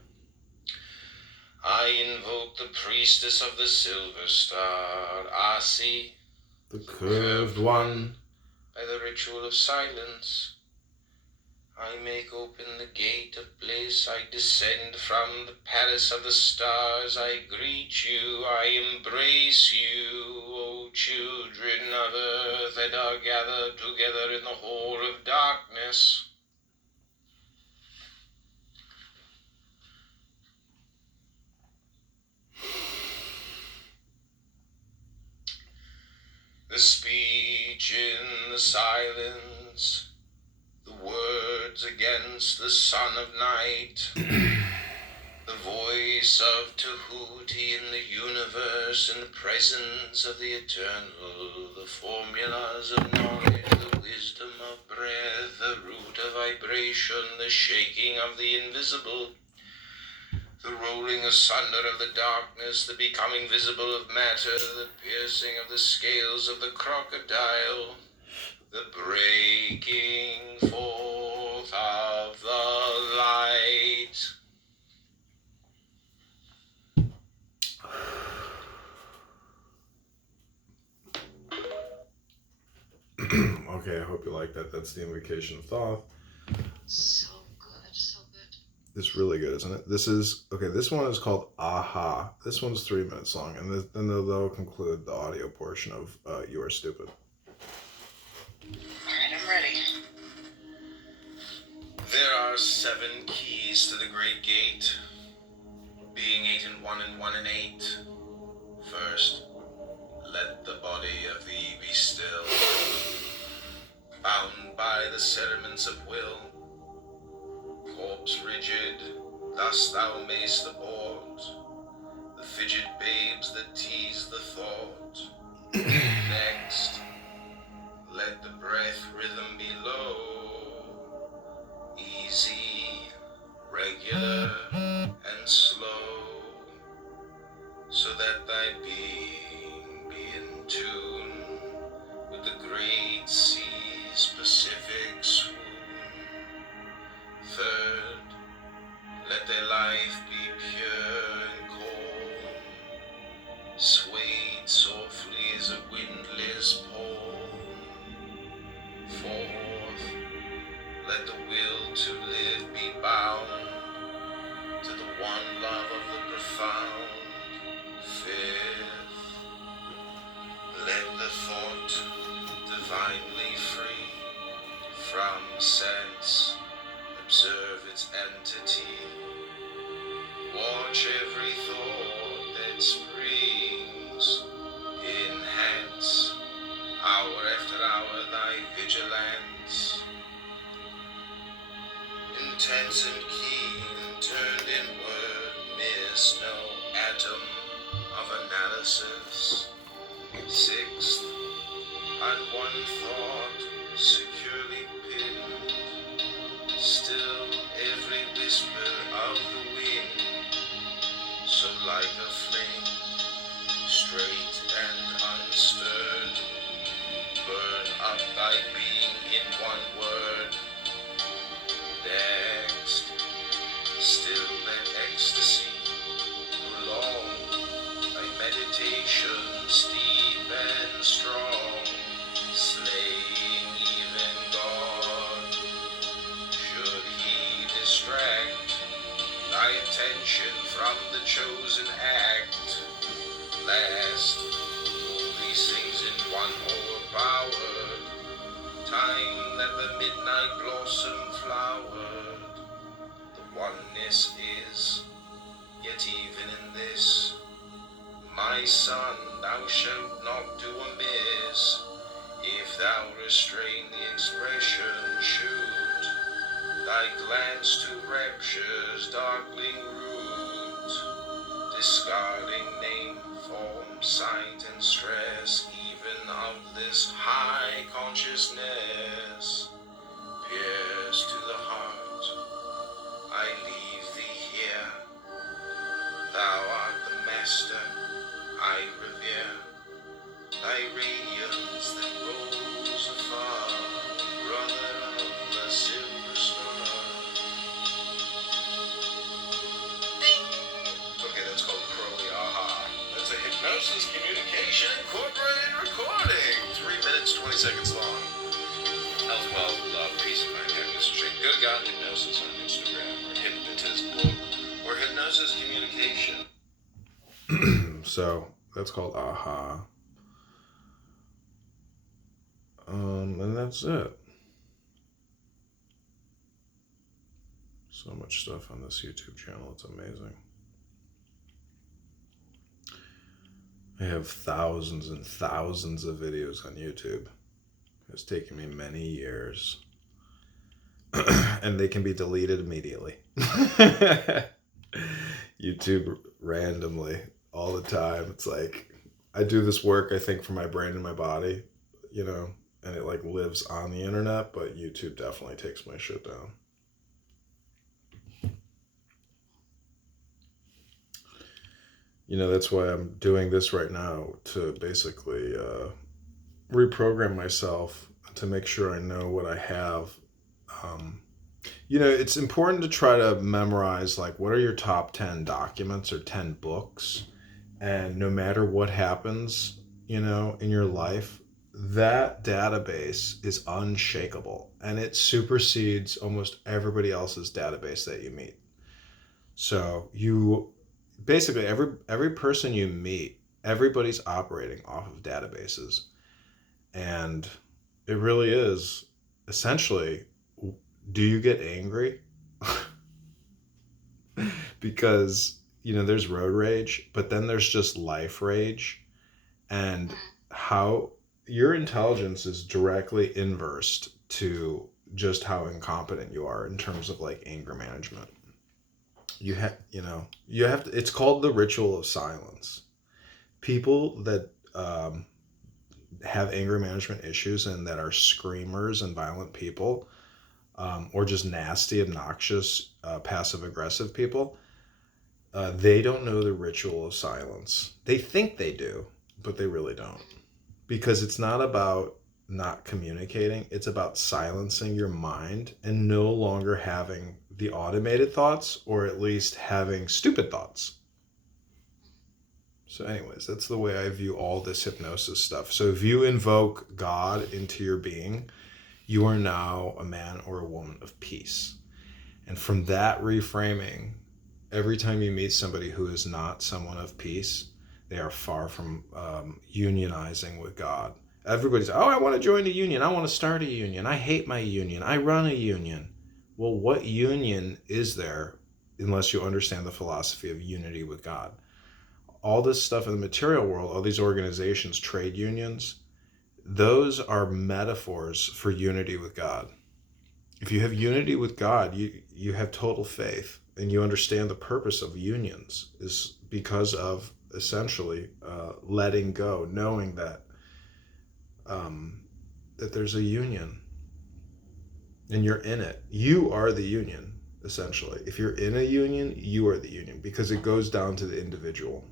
I invoke the priestess of the silver star, Asi, The curved one, by the ritual of silence. I make open the gate of bliss, I descend from the palace of the stars, I greet you, I embrace you, O children of earth that are gathered together in the hall of darkness. The speech in the silence, the words against the son of night, the voice of Tahuti in the universe, in the presence of the eternal, the formulas of knowledge, the wisdom of breath, the root of vibration, the shaking of the invisible, the rolling asunder of the darkness, the becoming visible of matter, the piercing of the scales of the crocodile, the breaking forth of the light. Okay, I hope you like that. That's the invocation of Thoth. So good, so good. is really good, isn't it? This one is called Aha. This one's 3 minutes long, and then they'll conclude the audio portion of You Are Stupid. Alright, I'm ready. There are 7 keys to the great gate, being 8 and 1 and 1 and 8. First, let the body of thee be still, bound by the sediments of will. Corpse rigid, thus thou mayst abort the fidget babes that tease the thought. Next, let the breath rhythm be low, easy, regular, and slow, so that thy being be in tune with the great sea's Pacific swoon. Third, let thy life be pure and calm, swayed softly as a windless palm. Fourth, let the will to live be bound to the one love of the profound. Fifth, let the thought divinely free from sense observe its entity. Watch every thought that springs, enhance hour after hour thy vigilance. Intense and keen, turned inward, miss no atom of analysis. Sixth, on one thought securely pinned, still every whisper of the wind, so like a flame, straight and unstirred, burn up thy being in one word. Next, still that ecstasy, prolong thy meditations deep and strong, slaying even God. Should he distract thy attention from the chosen act, last, all these things in one overpowered, time that the midnight blossom flowered. The oneness is, yet even in this, my son, thou shalt not do amiss, if thou restrain the expression, shoot thy glance to rapture's darkling root, discarding name, form, sight, and stress, even of this high consciousness. Pierce to the heart, I leave thee here. Thou art the master I revere. Thy radiance that rolls afar, brother of the silver star. Okay, that's called Crowley Aha. That's a hypnosis communication incorporated recording. 3 minutes, 20 seconds long. Health, wealth, love, peace, and happiness. Check Good God Hypnosis on Instagram, or Hypnotism, or Hypnosis Communication. So that's called Aha. And that's it. So much stuff on this YouTube channel, it's amazing. I have thousands and thousands of videos on YouTube. It's taken me many years. And they can be deleted immediately. YouTube randomly, all the time. It's like, I do this work, I think, for my brain and my body, you know, and it like lives on the internet, but YouTube definitely takes my shit down. You know, that's why I'm doing this right now, to basically reprogram myself to make sure I know what I have. You know, it's important to try to memorize, like, what are your top 10 documents or 10 books, and no matter what happens, you know, in your life, that database is unshakable, and it supersedes almost everybody else's database that you meet. So you basically every person you meet, everybody's operating off of databases, and it really is essentially, do you get angry? Because there's road rage, but then there's just life rage, and how your intelligence is directly inversed to just how incompetent you are in terms of like anger management. You have to, it's called the ritual of silence. People that have anger management issues and that are screamers and violent people, or just nasty, obnoxious, passive aggressive people, they don't know the ritual of silence. They think they do, but they really don't. Because it's not about not communicating, it's about silencing your mind and no longer having the automated thoughts, or at least having stupid thoughts. So anyways, that's the way I view all this hypnosis stuff. So if you invoke God into your being, you are now a man or a woman of peace. And from that reframing, every time you meet somebody who is not someone of peace, they are far from unionizing with God. Everybody's, oh, I want to join a union. I want to start a union. I hate my union. I run a union. Well, what union is there unless you understand the philosophy of unity with God? All this stuff in the material world, all these organizations, trade unions, those are metaphors for unity with God. If you have unity with God, you have total faith, and you understand the purpose of unions is because of essentially letting go, knowing that that there's a union and you're in it. You are the union, essentially. If you're in a union, you are the union, because it goes down to the individual.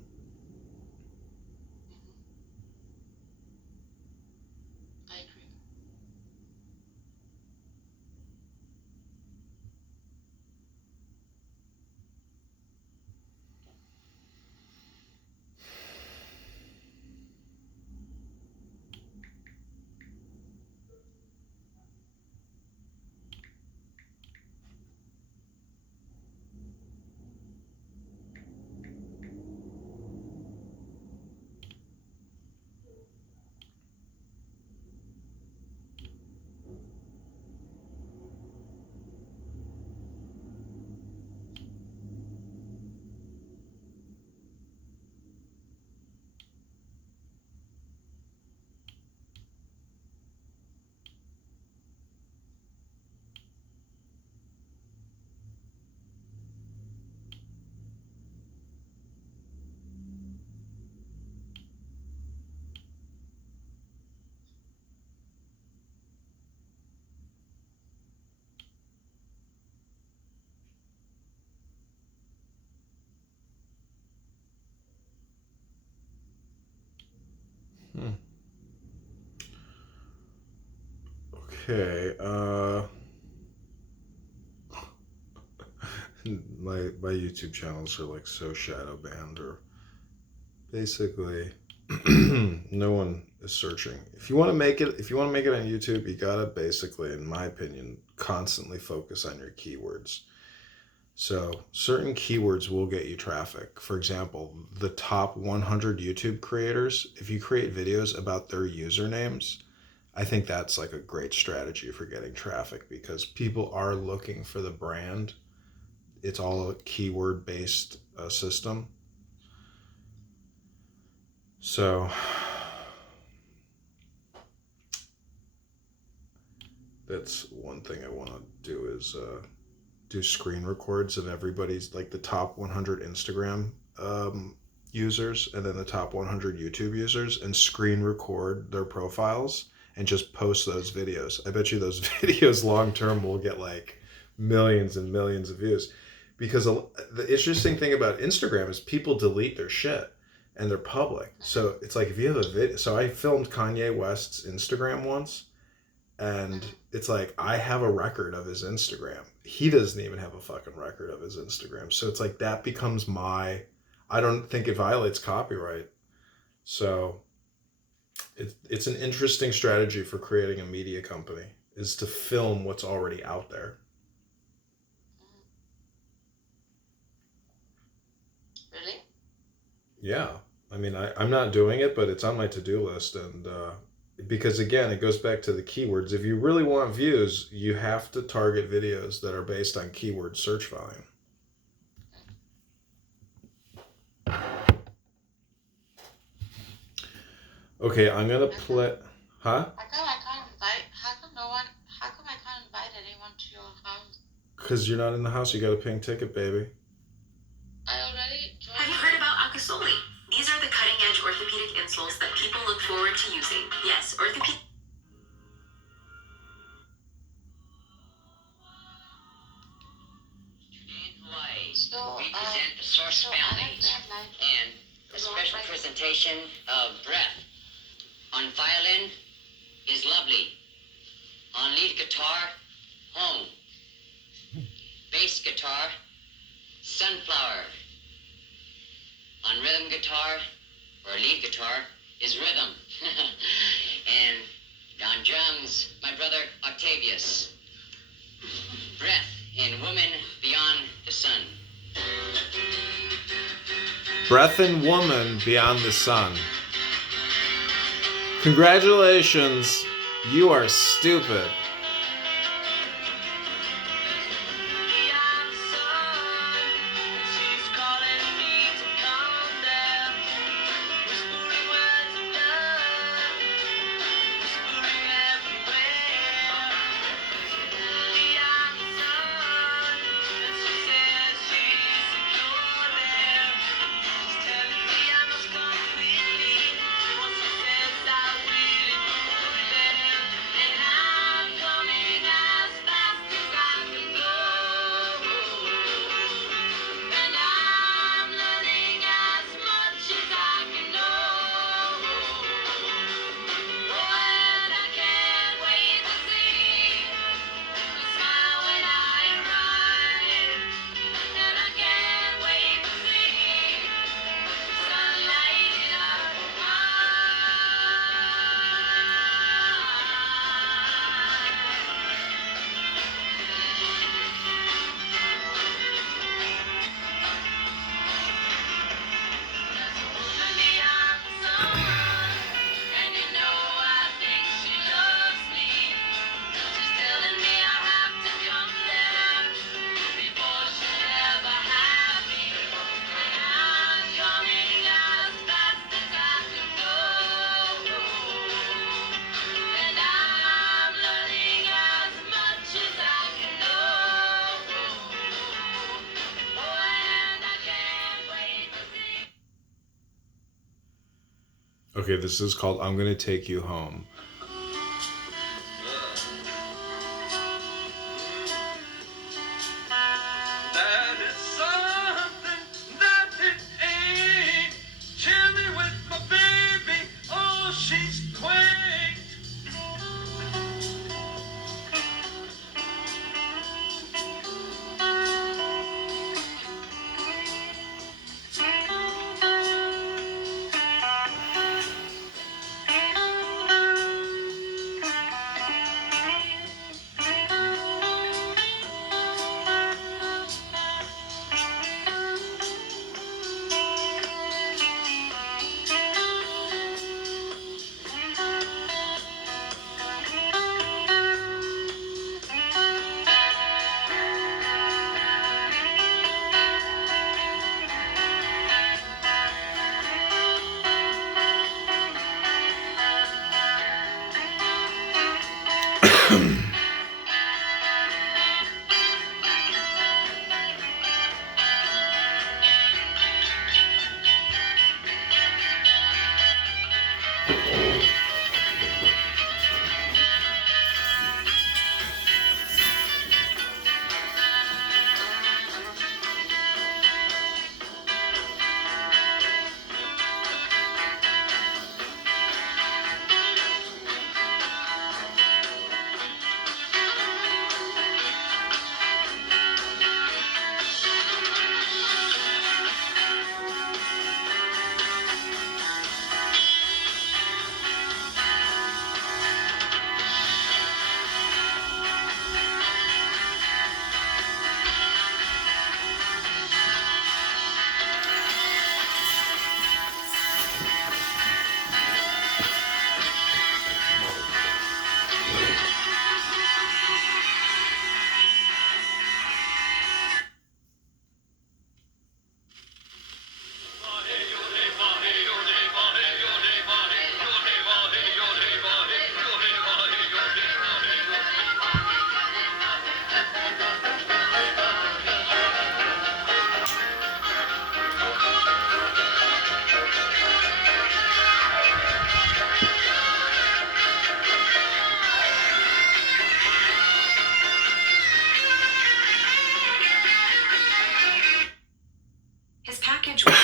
Okay, my YouTube channels are like so shadow banned, or basically no one is searching. If you want to make it on YouTube, you gotta basically, in my opinion, constantly focus on your keywords. So certain keywords will get you traffic. For example, the top 100 YouTube creators, if you create videos about their usernames, I think that's like a great strategy for getting traffic, because people are looking for the brand. It's all a keyword based system. So that's one thing I want to do, is do screen records of everybody's, like the top 100 Instagram users and then the top 100 YouTube users, and screen record their profiles and just post those videos. I bet you those videos long term will get like millions and millions of views, because the interesting thing about Instagram is people delete their shit and they're public. So it's like, if you have a video, so I filmed Kanye West's Instagram once, and it's like, I have a record of his Instagram. He doesn't even have a fucking record of his Instagram. So it's like, that becomes I don't think it violates copyright. So it's an interesting strategy for creating a media company, is to film what's already out there. Really? Yeah. I mean, I'm not doing it, but it's on my to-do list. And because, again, it goes back to the keywords. If you really want views, you have to target videos that are based on keyword search volume. Okay, I'm going to play... Huh? How come I can't invite? How come I can't invite anyone to your house? Because you're not in the house, you got a pink ticket, baby. I already joined. Have you heard about Akasoli? These are the cutting-edge orthopedic insoles that people look forward to using. Yes, orthopedic. In Hawaii, we present the source families and a special presentation of breath. On violin is lovely. On lead guitar, home. Bass guitar, sunflower. On rhythm guitar, or lead guitar, is rhythm. And on drums, my brother Octavius. Breath in Woman Beyond the Sun. Breath and Woman Beyond the Sun. Congratulations, you are stupid. Okay, this is called I'm Gonna Take You Home. That is something that it ain't. Chilling with my baby, oh, she's quaint.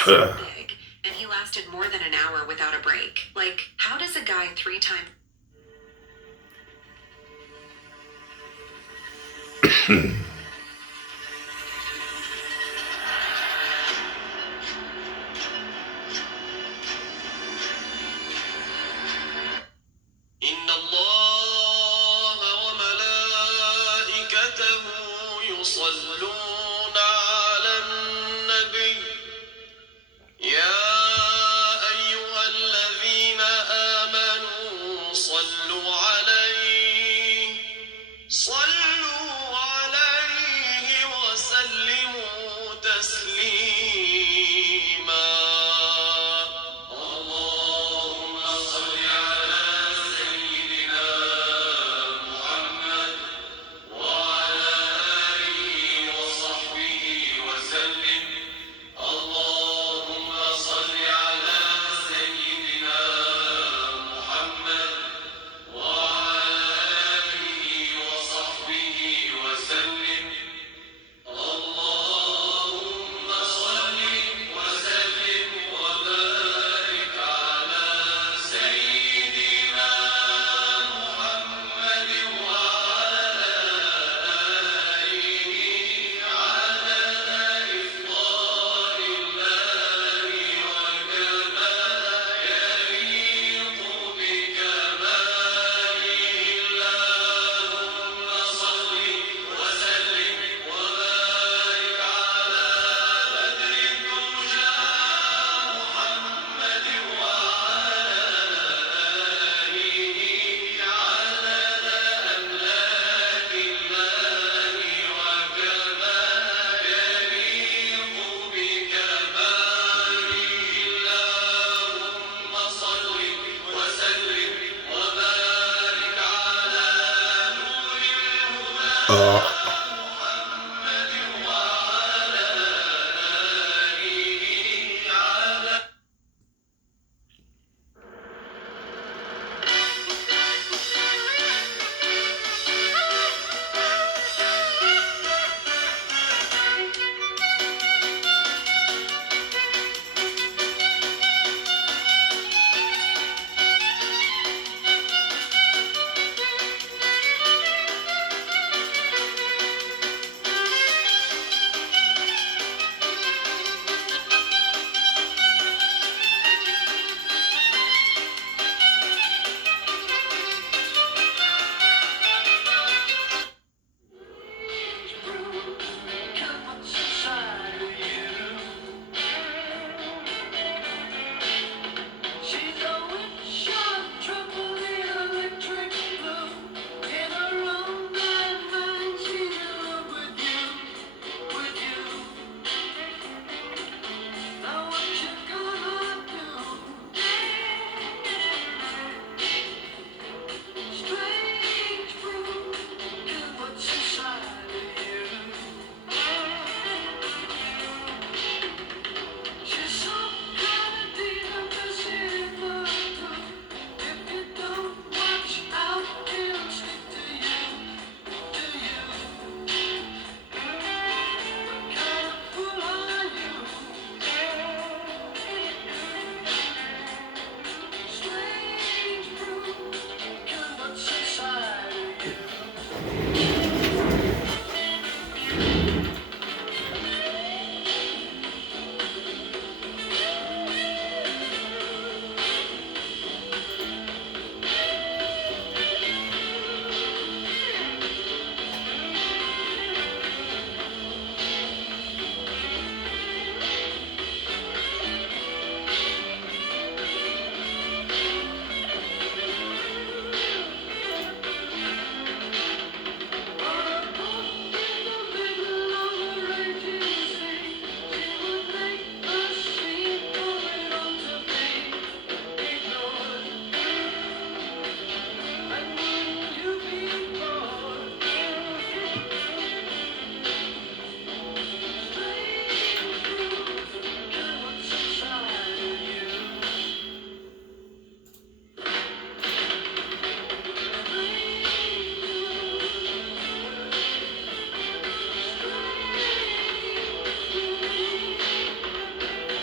so big, and he lasted more than an hour without a break. Like, how does a guy 3 times... إن الله وملائكته يصلون على النبي يا أيها الذين آمنوا صلوا عليه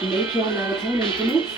natural melatonin promotes.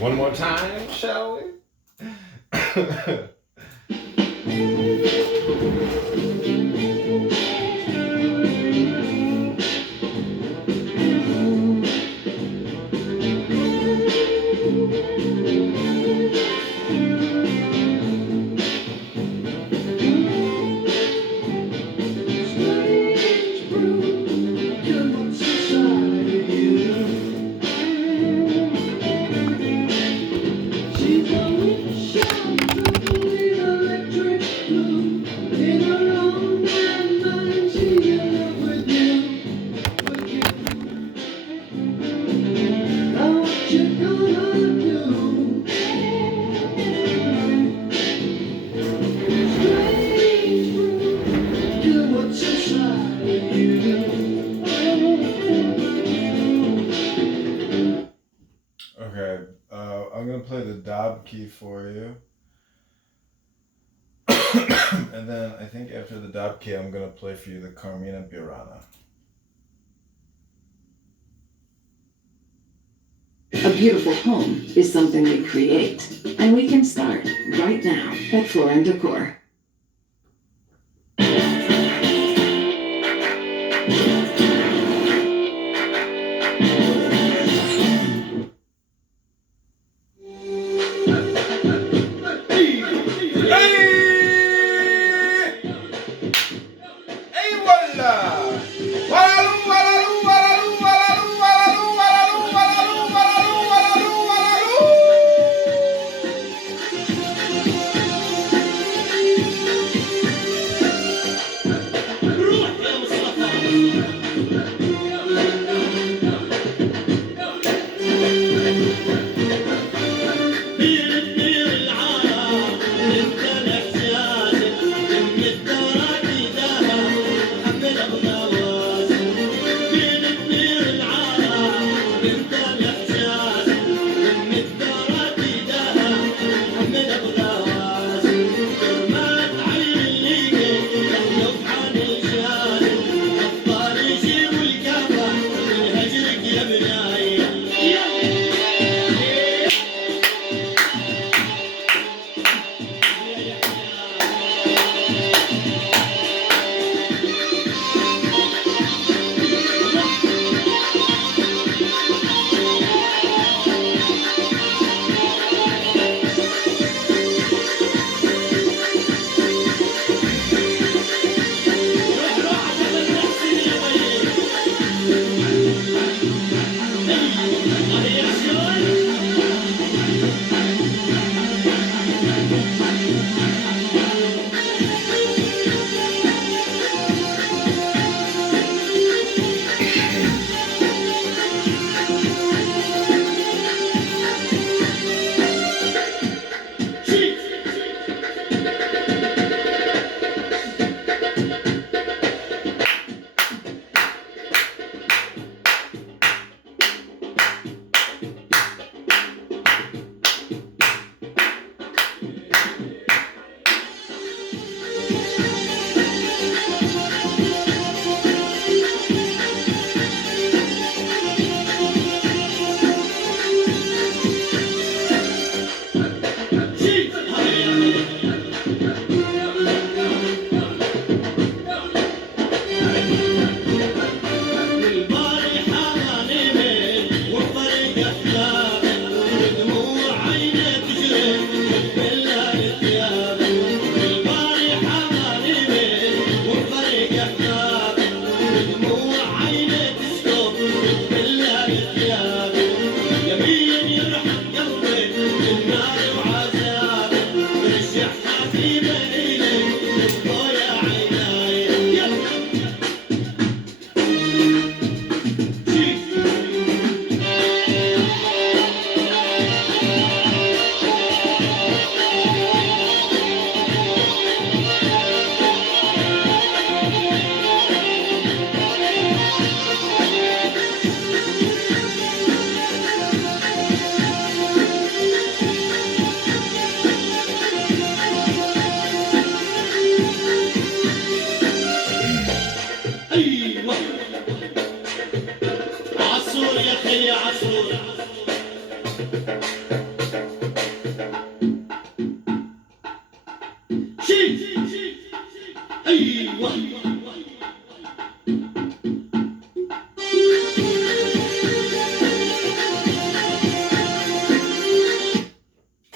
One more time, shall we? Okay, I'm gonna play the Dob key for you. And then I think after the Dob key, I'm gonna play for you the Carmina Burana. A beautiful home is something we create, and we can start right now at Floor & Decor.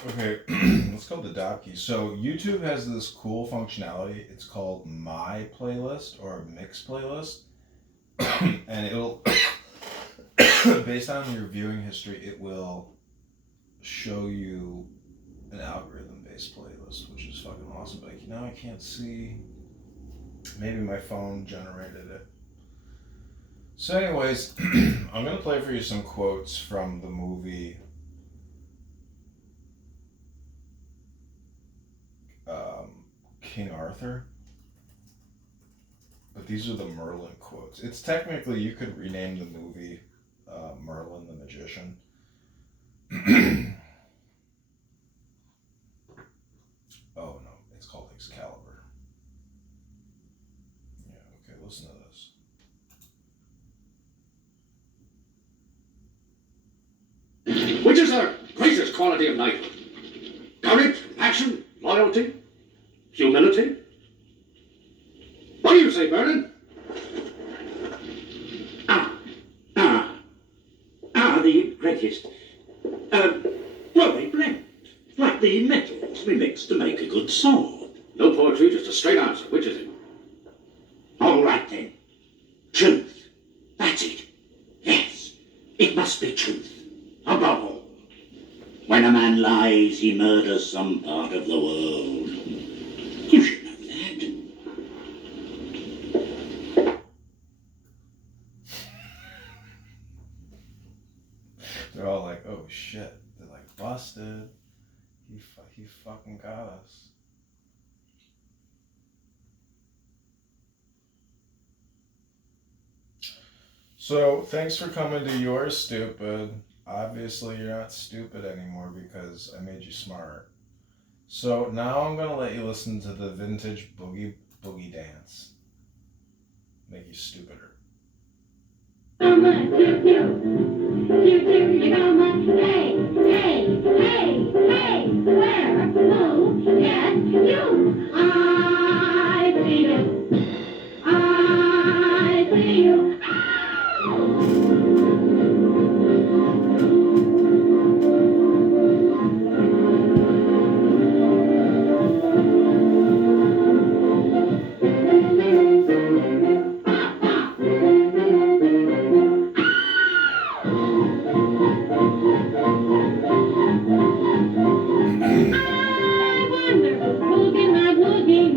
Okay, let's go to the dot key. So YouTube has this cool functionality. It's called My Playlist or Mix Playlist. And it'll, based on your viewing history, it will show you an algorithm-based playlist, which is fucking awesome. But like, now I can't see. Maybe my phone generated it. So anyways, I'm going to play for you some quotes from the movie King Arthur. But these are the Merlin quotes. It's technically, you could rename the movie Merlin the Magician. Oh no, it's called Excalibur. Yeah, okay, listen to this. Which is the greatest quality of knighthood? Courage, passion, loyalty, humility? What do you say, Bernard? The greatest. Well, they blend. Like the metals we mix to make a good sword. No poetry, just a straight answer. Which is it? All right, then. Truth. That's it. Yes, it must be truth. Above all. When a man lies, he murders some part of the world. You should know that. They're all like, oh shit. They're like, busted. He fucking got us. So, thanks for coming to Yours Stupid. Obviously, you're not stupid anymore because I made you smart. So, now I'm going to let you listen to the vintage boogie dance. Make you stupider. Boogie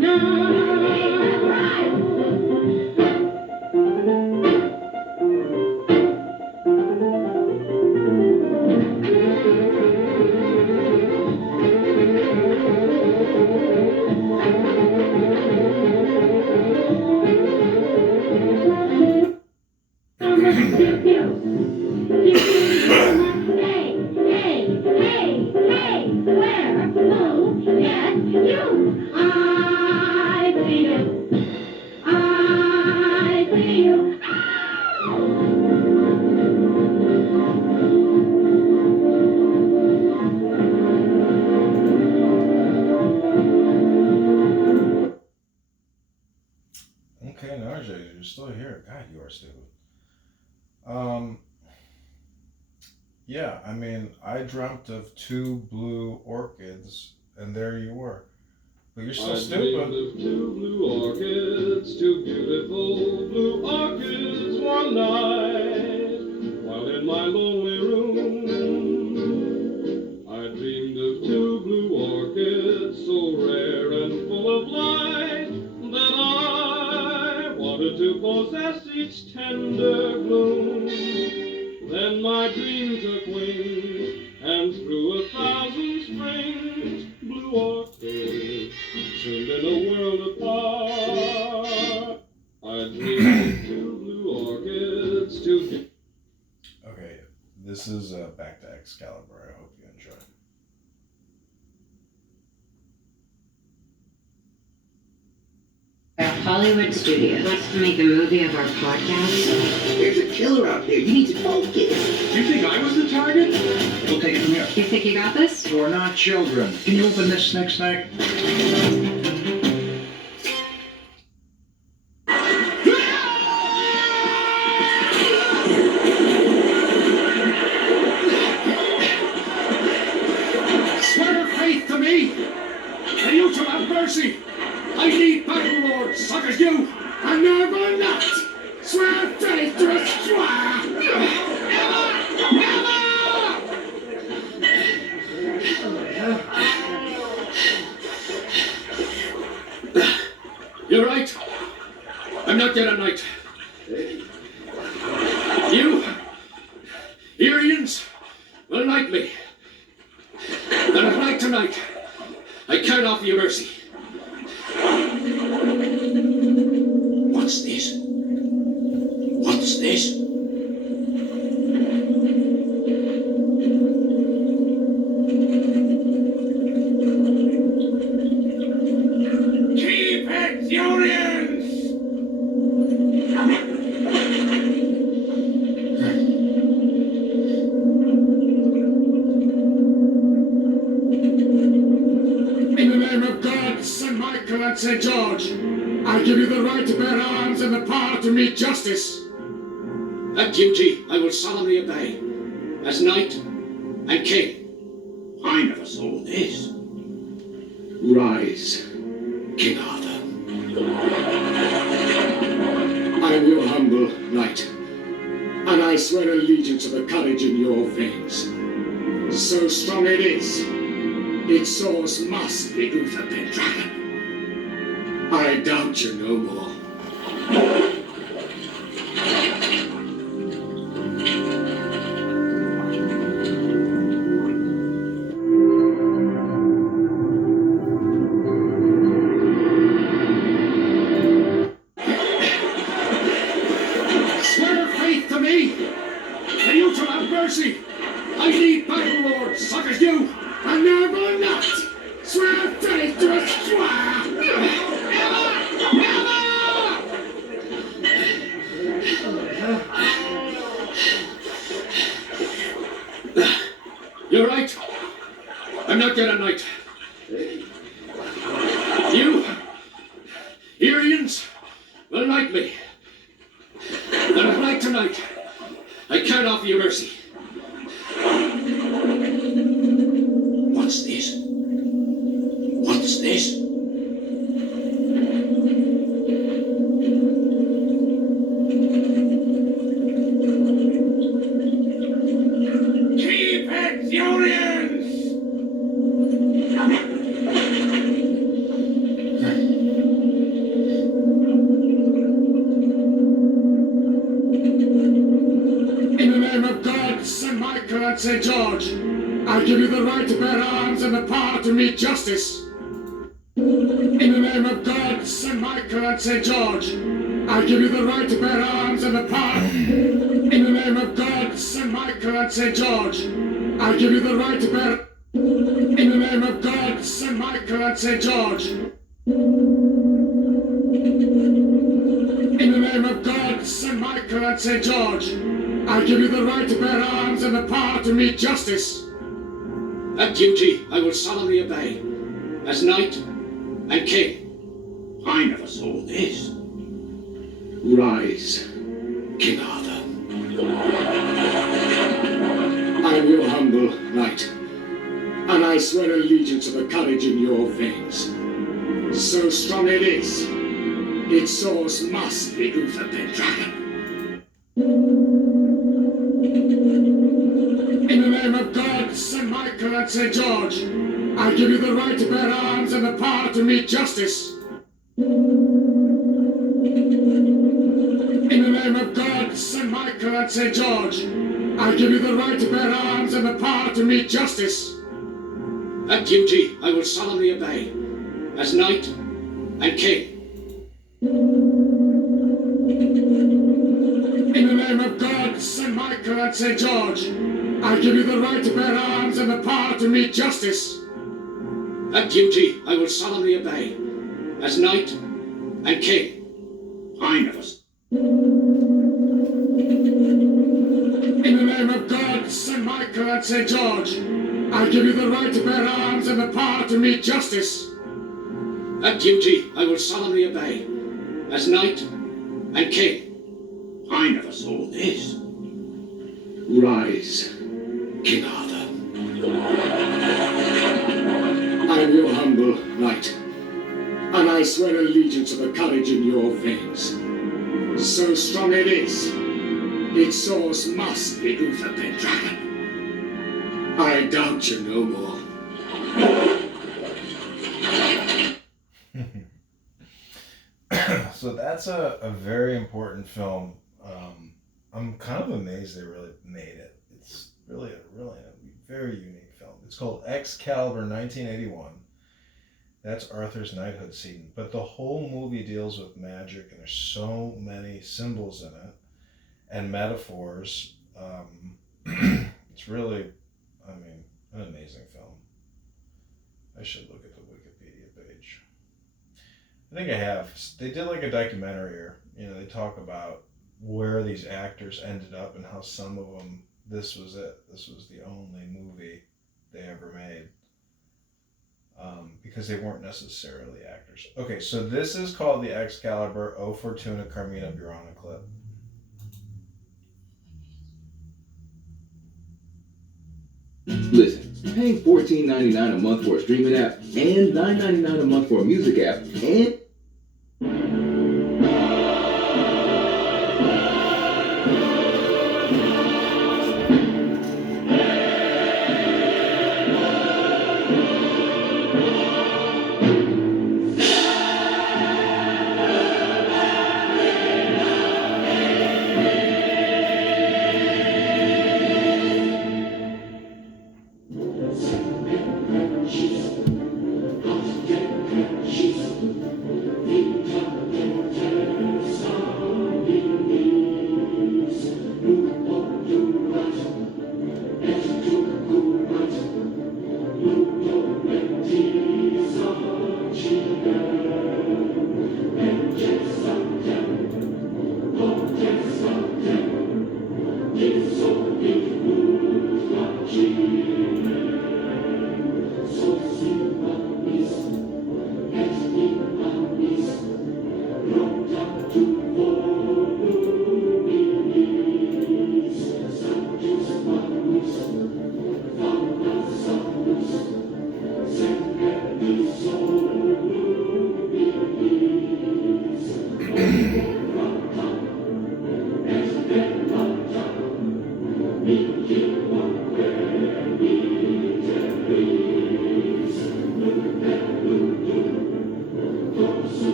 Raja, you're still here. God, you are stupid. Yeah, I mean, I dreamt of 2 blue orchids, and there you were. But you're still stupid. Dreamed of 2 blue orchids, 2 beautiful blue orchids one night, while in my lonely room. I dreamed of 2 blue orchids, so rare and full of light, that I wanted to possess each tender bloom. Then my dream took wings, and through 1,000 springs, blue orchids seemed in a world apart. I dreamed of 2 blue orchids, 2. Okay, this is back to Excalibur. I hope you enjoy. Our Hollywood studio wants to make a movie of our podcast. There's a killer out there. You need to focus. You think I was the target? We'll take it from here. You think you got this? You're not children. Can you open this snack? Swear faith to me, and you shall have mercy. I need battle lords, such as you. I never not swear faith to a squire. Never! You're right. I'm not dead at night. You, Irians, will knight me. And at night tonight, I can't offer you mercy. What's this? What's this? Keep it, Urians! In the name of God, St. Michael and St. George, I give you the right to bear arms and the power to meet justice. That duty I will solemnly obey, as knight and king. I never saw this. Rise, King Arthur. I am your humble knight, and I swear allegiance to the courage in your veins. So strong it is, its source must be Uther Pendragon. I doubt you no more. Swear faith to me, and you shall have mercy. I need battle lords such as you. I never not swear faith to a squire. You're right. I'm not dead at night. You, Irians, will knight me. And at night tonight, I can't offer you mercy. What's this? What's this? Keep it, Urians! In the name of God, St. Michael and St. George, I give you the right to bear arms and the power to meet justice. In the name of God, St. Michael and St. George, I give you the right to bear arms and the power. In the name of God, St. Michael and St. George, I give you the right to bear. In the name of God, St. Michael and St. George. In the name of God, St. Michael and St. George, I give you the right to bear arms and the power to meet justice. That duty I will solemnly obey, as knight and king. I never saw this. Rise, King Arthur. I am your humble knight, and I swear allegiance to the courage in your veins. So strong it is, its source must be Uther Pendragon. In the name of God, St. Michael and St. George, I give you the right to bear arms and the power to meet justice. In the name of God, St. Michael and St. George, I give you the right to bear arms and the power to meet justice. That duty I will solemnly obey, as knight and king. In the name of God, St. Michael and St. George, I give you the right to bear arms and the power to meet justice. That duty I will solemnly obey, as knight and king. I never... In the name of God, St. Michael and St. George, I give you the right to bear arms and the power to meet justice. That duty I will solemnly obey, as knight and king. I never saw this. Rise, King Arthur. I am your humble knight, and I swear allegiance to the courage in your veins. So strong it is, its source must be Uther Pendragon. I doubt you no more. So that's a very important film. I'm kind of amazed they really made it. It's really a very unique film. It's called Excalibur 1981. That's Arthur's knighthood scene. But the whole movie deals with magic, and there's so many symbols in it and metaphors. It's really, an amazing film. I should look at the Wikipedia page. I think I have. They did like a documentary here. They talk about where these actors ended up and how some of them, this was it. This was the only movie they ever made. Because they weren't necessarily actors. Okay, so this is called the Excalibur O Fortuna Carmina Burana clip. Listen, paying $14.99 a month for a streaming app and $9.99 a month for a music app and...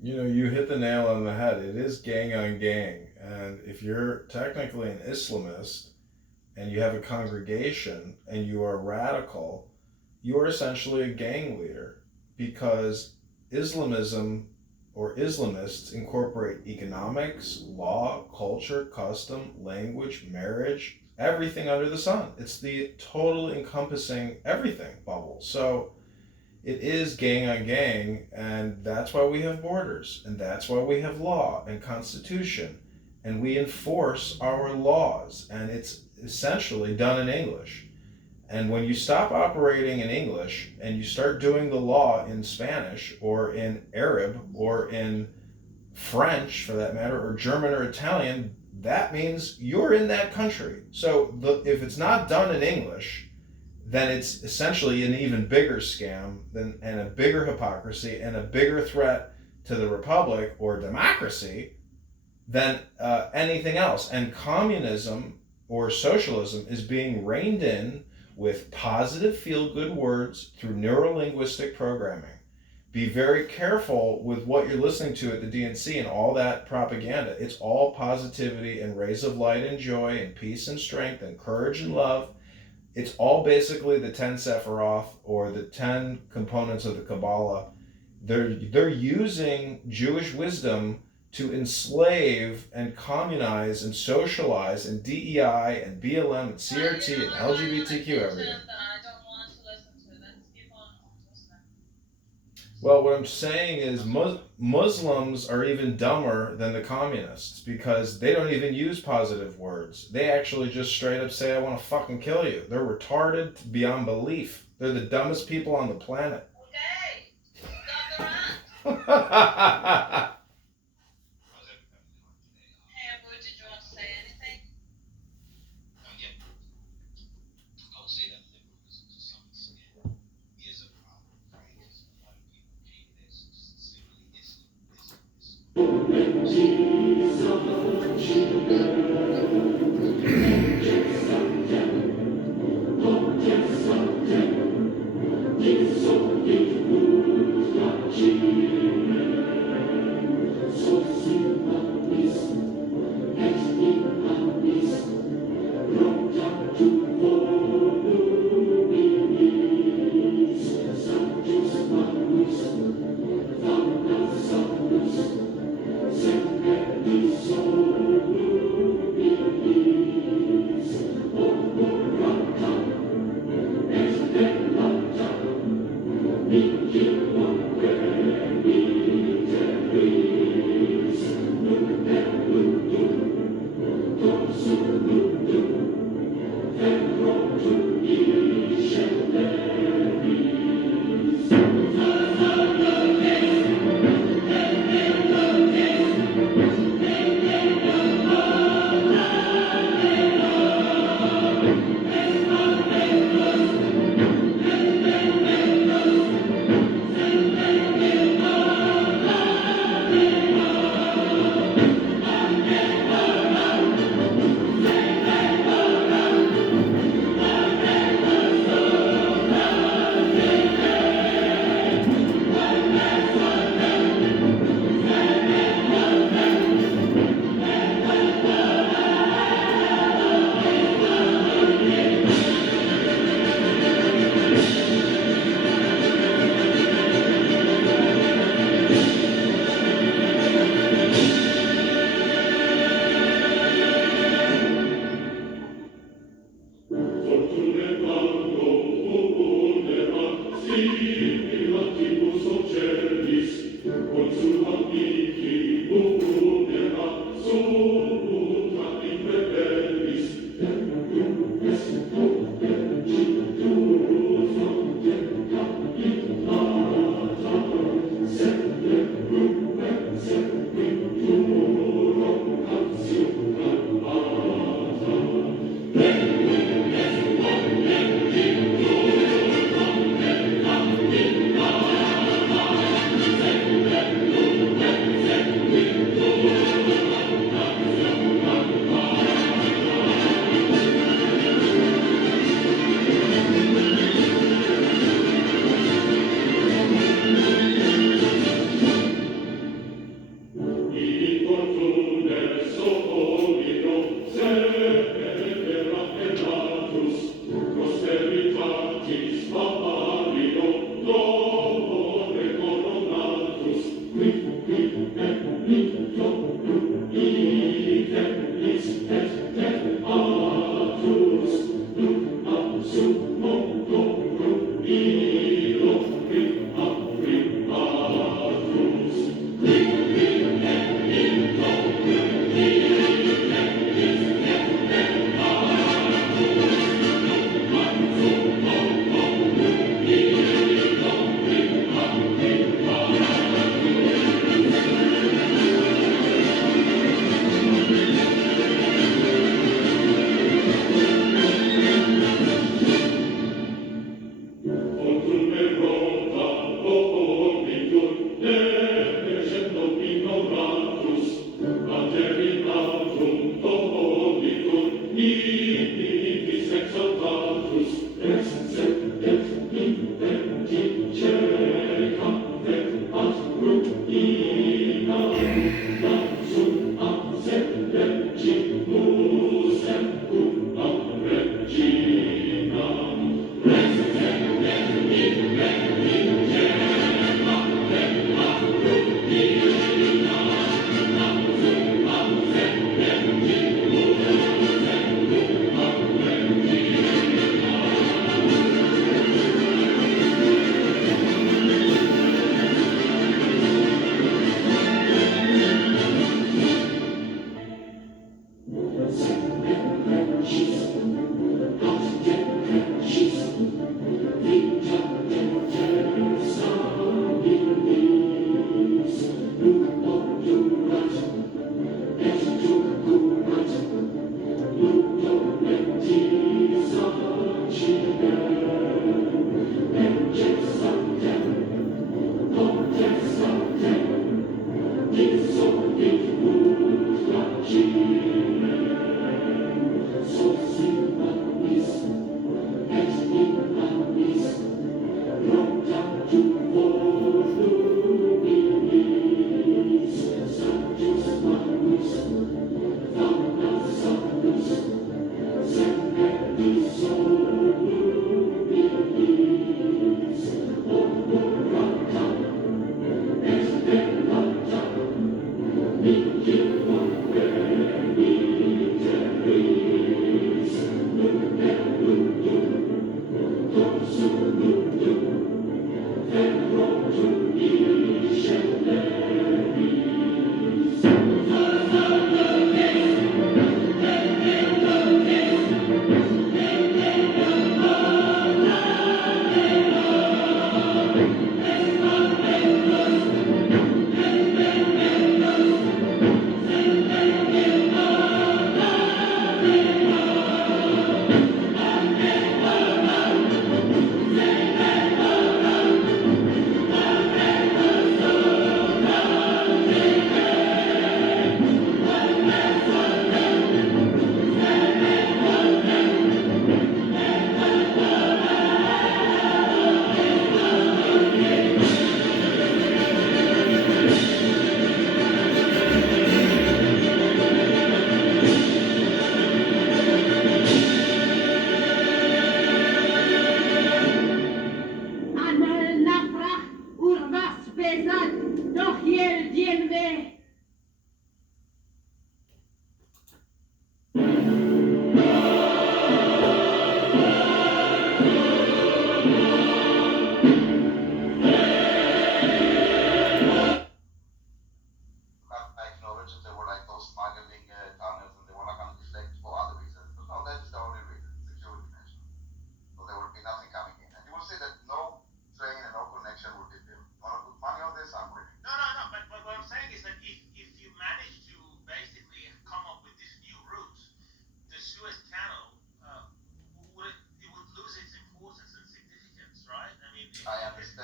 You hit the nail on the head. It is gang on gang. And if you're technically an Islamist and you have a congregation and you are radical, you are essentially a gang leader, because Islamism or Islamists incorporate economics, law, culture, custom, language, marriage, everything under the sun. It's the total encompassing everything bubble. So it is gang on gang, and that's why we have borders, and that's why we have law and constitution, and we enforce our laws, and it's essentially done in English. And when you stop operating in English and you start doing the law in Spanish or in Arab or in French, for that matter, or German or Italian, that means you're in that country. So if it's not done in English, then it's essentially an even bigger scam and a bigger hypocrisy and a bigger threat to the republic or democracy than anything else. And communism or socialism is being reined in with positive feel-good words through neurolinguistic programming. Be very careful with what you're listening to at the DNC and all that propaganda. It's all positivity and rays of light and joy and peace and strength and courage and love. It's all basically the 10 Sephiroth or the 10 components of the Kabbalah. They're using Jewish wisdom to enslave and communize and socialize and DEI and BLM and CRT and LGBTQ everything. Well, what I'm saying is Muslims are even dumber than the communists, because they don't even use positive words. They actually just straight up say, I want to fucking kill you. They're retarded beyond belief. They're the dumbest people on the planet. Okay.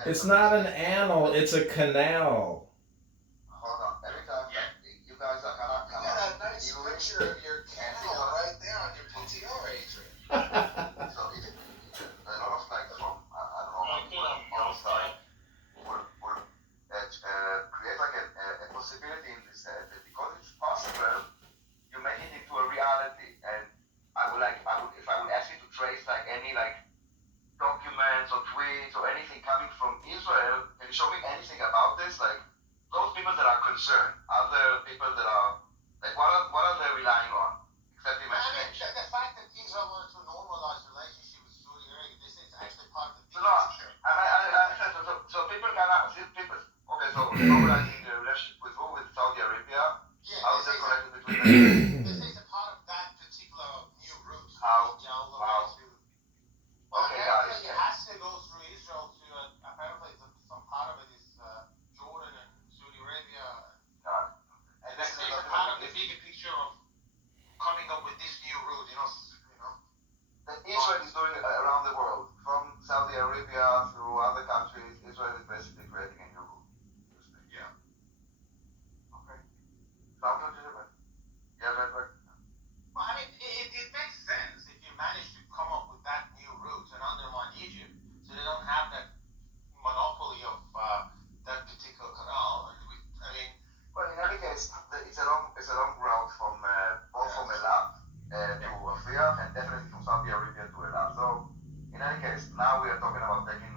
It's not an annal, it's a canal. Hold on. Every time you guys are kind of. You got a nice picture of your canal right there on your PTR, Adrian. So it's a lot of like from I don't know on the side will create like a possibility in this that because it's possible you make it into a reality, and if I would ask you to trace like any like documents or tweets or anything coming from Israel, can you show me anything about this? Like those people that are concerned, other people that are like what are they relying on? Except imagination. The fact that Israel wants to normalize relationship with Saudi Arabia, this is actually part of the picture. So people cannot see people. Okay, so normalizing the relationship with who? With Saudi Arabia. Yeah, how is it connected between them? This is a part of that particular new route. How? How? Okay, got it. It has to go through Israel to apparently some part of it is Jordan and Saudi Arabia. Got it. And this is a part of the bigger picture of coming up with this new route. That Israel is doing around the world, from Saudi Arabia through other countries. Israel is basically creating a new route. Yeah. Okay. Sounds legitimate. Yeah, right. Well, I mean, it makes sense if you manage to come up with that new route and undermine Egypt, so they don't have that monopoly of that particular canal. I mean, well, in any case, it's a long route from both from Elat to Rafia and definitely from Saudi Arabia to Elat. So, in any case, now we are talking about taking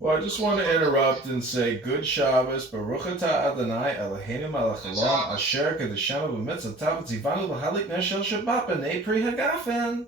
Well, I just want to interrupt and say good Shabbos, Baruch atah Adonai Eloheinu melech haolam, asher kedeshanu b'mitzvotav tzivanu l'halik ner shel Shabbat b'nei pri hagafen.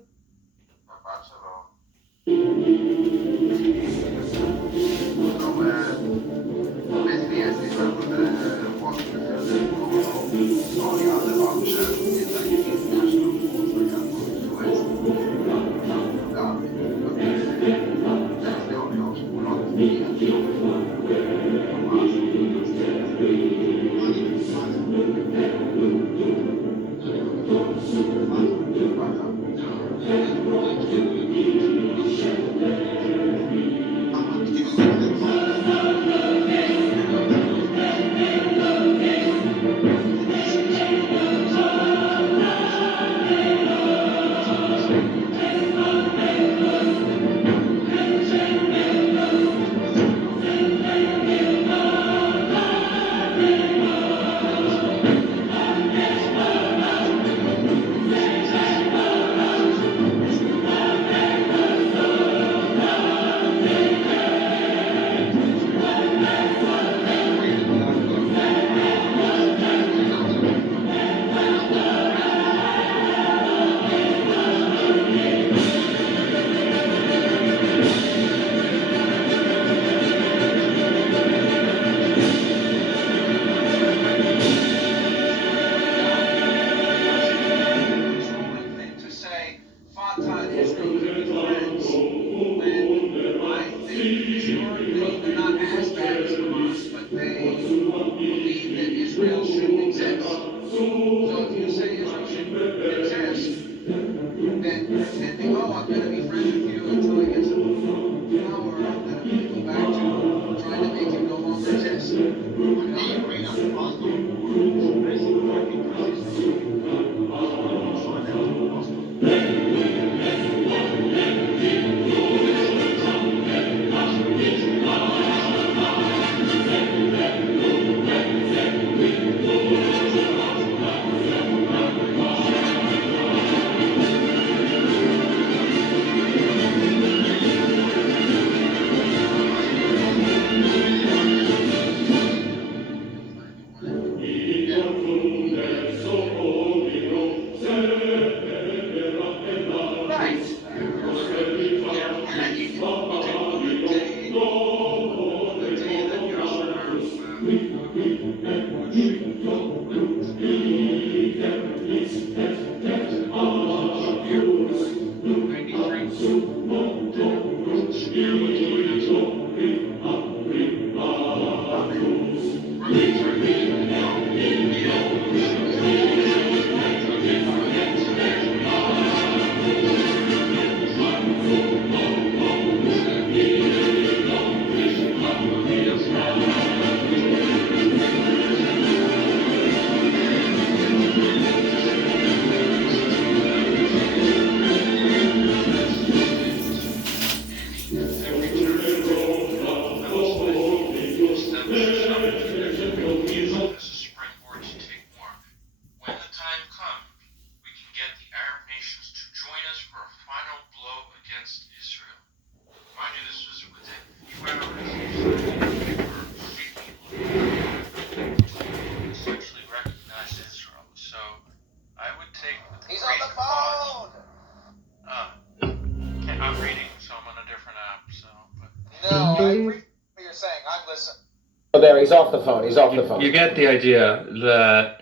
There, he's off the phone. He's off the phone. You get the idea that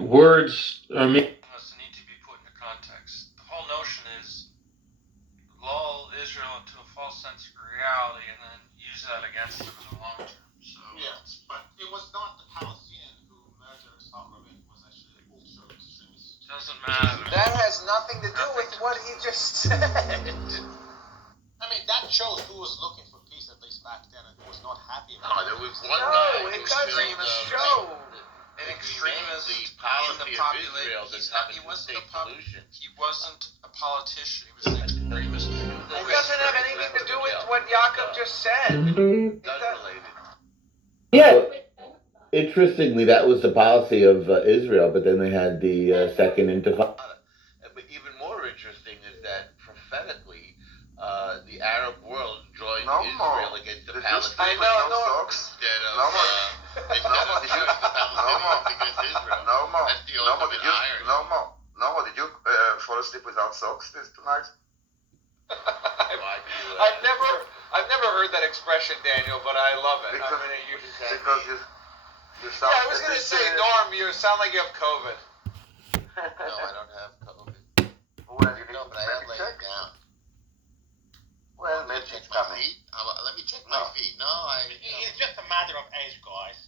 words are Need to be put into context. The whole notion is lull Israel into a false sense of reality and then use that against them in the long term. So yes, but it was not the Palestinian who murdered Socrates. It was actually the ultra extremist. Doesn't matter. That has nothing to do with what he just said. I mean, that shows who was looking for peace at least back then and who was not happy about it. There was one guy it who doesn't show an extremist in the population. He wasn't a politician. He was an extremist. It doesn't have anything to do with what Yaakov just said. Yeah. Interestingly, that was the policy of Israel, but then they had the Second Intifada. But even more interesting is that prophetically, the Arab world joined No more. Israel against the Did you Palestinians sleep with no socks? instead of No more. instead No more. of Did you? turning the No more. Palestinians against Israel. No more. That's the No more. ultimate Did you? irony. No more. No more. Did you fall asleep without socks tonight? I've never heard that expression, Daniel, but I love it. Because, I'm gonna use that. because you sound. Yeah, I was gonna say, Norm, you sound like you have COVID. No, I don't have COVID. Well, you need No, to but I have laid check. down. Well, Let me maybe check it's my coming. feet. Let me check my feet. No, It's just a matter of age, guys.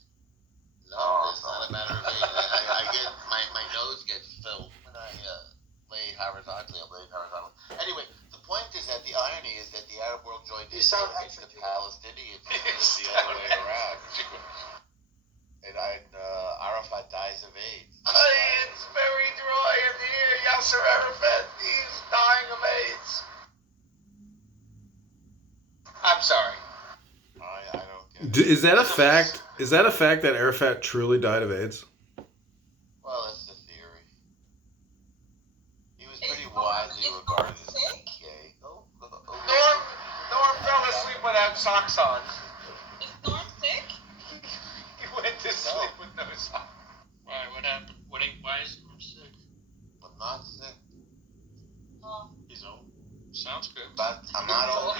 No, it's not a matter of age. I get my nose gets filled when I lay horizontally. I'm laying horizontal. Anyway, the point is that the irony is that the Arab world joined Israel against the Palestinians instead of the other way around. And Arafat dies of AIDS. It's very dry in here. Yasser Arafat, he's dying of AIDS. I'm sorry. I don't get it. Is that a fact? Is that a fact that Arafat truly died of AIDS? Well, it's the theory. He was pretty widely regarded as gay. Norm fell asleep without socks on. Is Norm sick? He went to sleep with no socks. Why? What happened? Why is he sick? I'm not sick. Oh. He's old. Sounds good. But I'm not old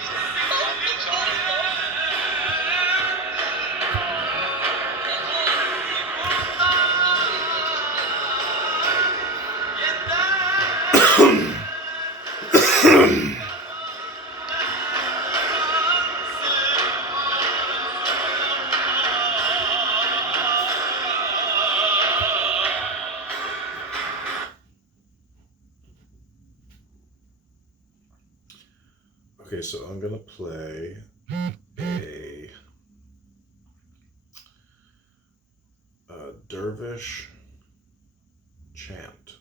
Okay, so I'm gonna play a dervish chant.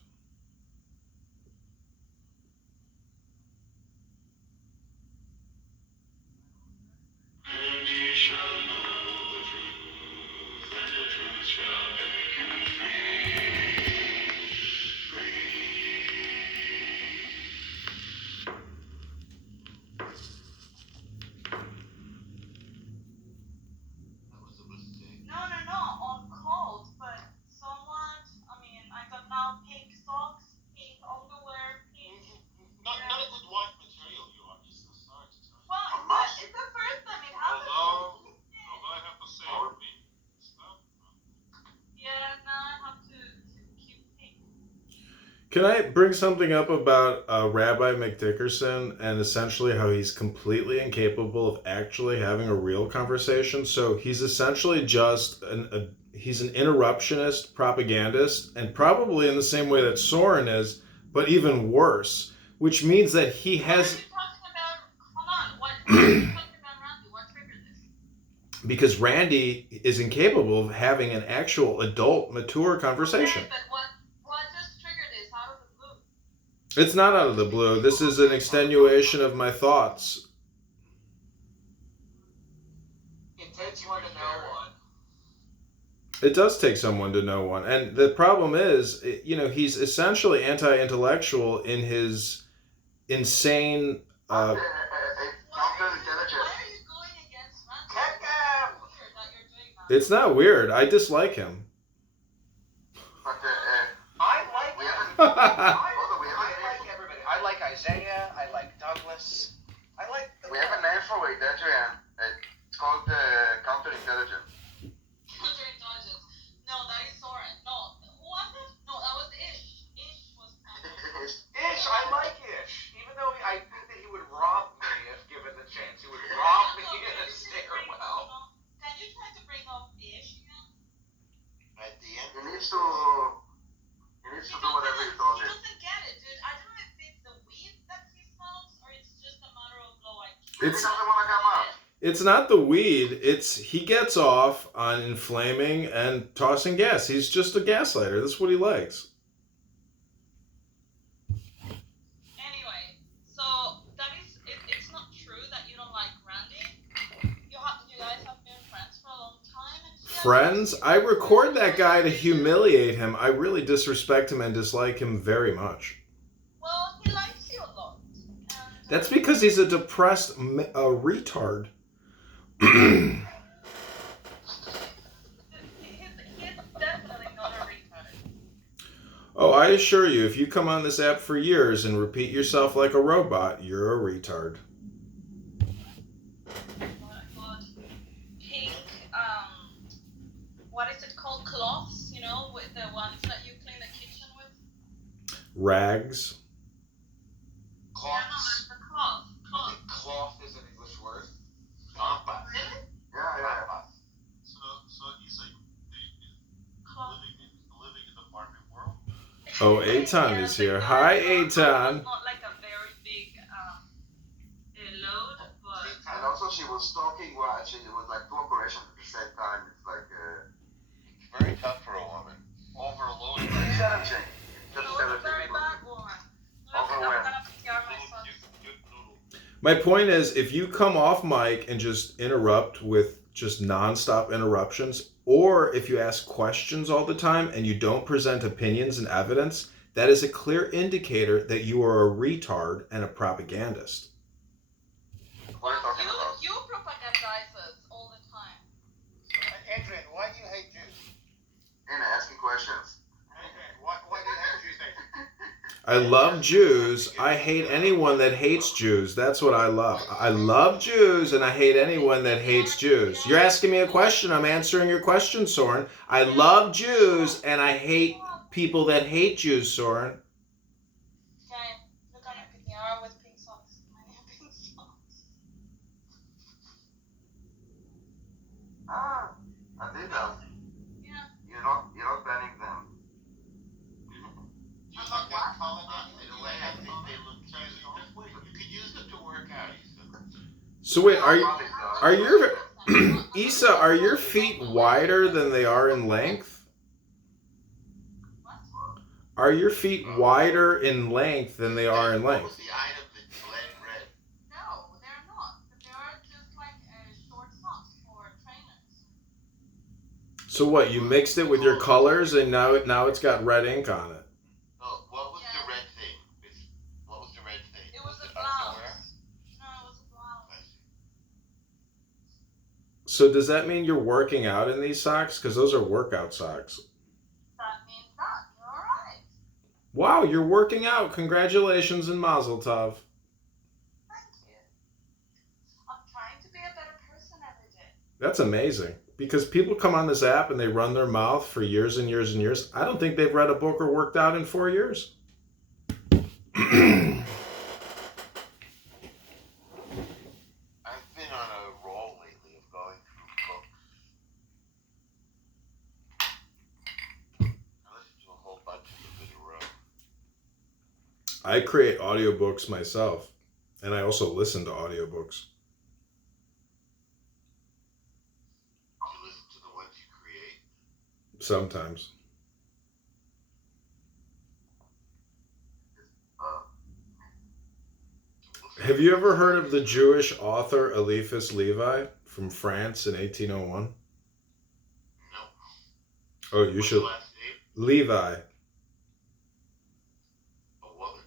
No, on cold, but somewhat. I mean, I got now pink socks, pink underwear, pink. Not a good white material, you are. Just so sorry to tell you. Well, it's the first time it happened. Although I have to say, stuff. Yeah, now I have to keep pink. Can I bring something up about Rabbi McDickerson and essentially how he's completely incapable of actually having a real conversation? So he's essentially just he's an interruptionist propagandist, and probably in the same way that Soren is, but even worse, which means that he has... Because Randy is incapable of having an actual adult, mature conversation. Okay, but what just triggered this out of the blue? It's not out of the blue. This is an extenuation of my thoughts. It takes one to know one. It does take someone to know one. And the problem is, he's essentially anti-intellectual in his insane... It's not weird. I dislike him. I like everybody. I like Isaiah. I like Douglas. We have a name for it, Adrian. It's called counterintelligence. Counterintelligence. No, that is Soren. No, who was it? No, that was Ish. Ish was Ish, I like Ish. Even though I think that he would rob me if given the chance. He would rob me in a stairwell. Can you try to bring up Ish again? At the end, He needs to do whatever you told He him. doesn't get it, dude. I don't know if it's the weed that he smokes or it's just a matter of low IQ. He doesn't want to come up. It's not the weed. It's he gets off on inflaming and tossing gas. He's just a gaslighter. That's what he likes. Anyway, so that is it's not true that you don't like Randy. You guys have been friends for a long time. And Friends? I record that guy to humiliate him. I really disrespect him and dislike him very much. Well, he likes you a lot. And That's because he's a depressed retard. He's definitely not a retard. Oh, I assure you, if you come on this app for years and repeat yourself like a robot, you're a retard. Pink, what is it called? Cloths, you know, with the ones that you clean the kitchen with? Rags. Cloth. Yeah, no, it's the cloth. I think cloth is an English word. Tampas. Really? Yeah. So he's like living in the apartment world. Oh, Eitan is here. Hi, Eitan. Not like a very big load, but... And also she was talking while she was like two operations at the same time. It's like Very tough for a woman. overloaded. Challenging. Just challenging. Overwhelmed. My point is, if you come off mic and just interrupt with just nonstop interruptions, or if you ask questions all the time and you don't present opinions and evidence, that is a clear indicator that you are a retard and a propagandist. What are you talking about? You propagandize us all the time. Adrian, why do you hate Jews? And asking questions. Why do you hate Jews? I love Jews. I hate anyone that hates Jews. That's what I love. I love Jews and I hate anyone that hates Jews. You're asking me a question. I'm answering your question, Soren. I love Jews and I hate people that hate Jews, Soren. Okay, look on your PTR with pink socks. I have pink socks. Ah, I did that. Yeah. You're not banning them. You like that color? In a way, I think they look crazy. You could use them to work out. So wait, are your Issa, are your feet wider than they are in length? Are your feet wider in length than they are in length? The item that Glenn read. No, they're not. They're just like short socks for trainers. So what, you mixed it with your colors and now it's got red ink on it. Oh, what was the red thing? What was the red thing? It was a blouse. underwear? No, it was a blouse. So does that mean you're working out in these socks? Because those are workout socks. That means that. You're alright. Wow, you're working out. Congratulations and mazel tov. Thank you. I'm trying to be a better person every day. That's amazing. Because people come on this app and they run their mouth for years and years and years. I don't think they've read a book or worked out in 4 years. I've been on a roll lately of going through books. I listened to a whole bunch of them in a row. I create audiobooks myself. And I also listen to audiobooks. You listen to the ones you create. Sometimes. Have you ever heard of the Jewish author Eliphas Levi from France in 1801? No. Oh, you should. Last name? Levi. A woman.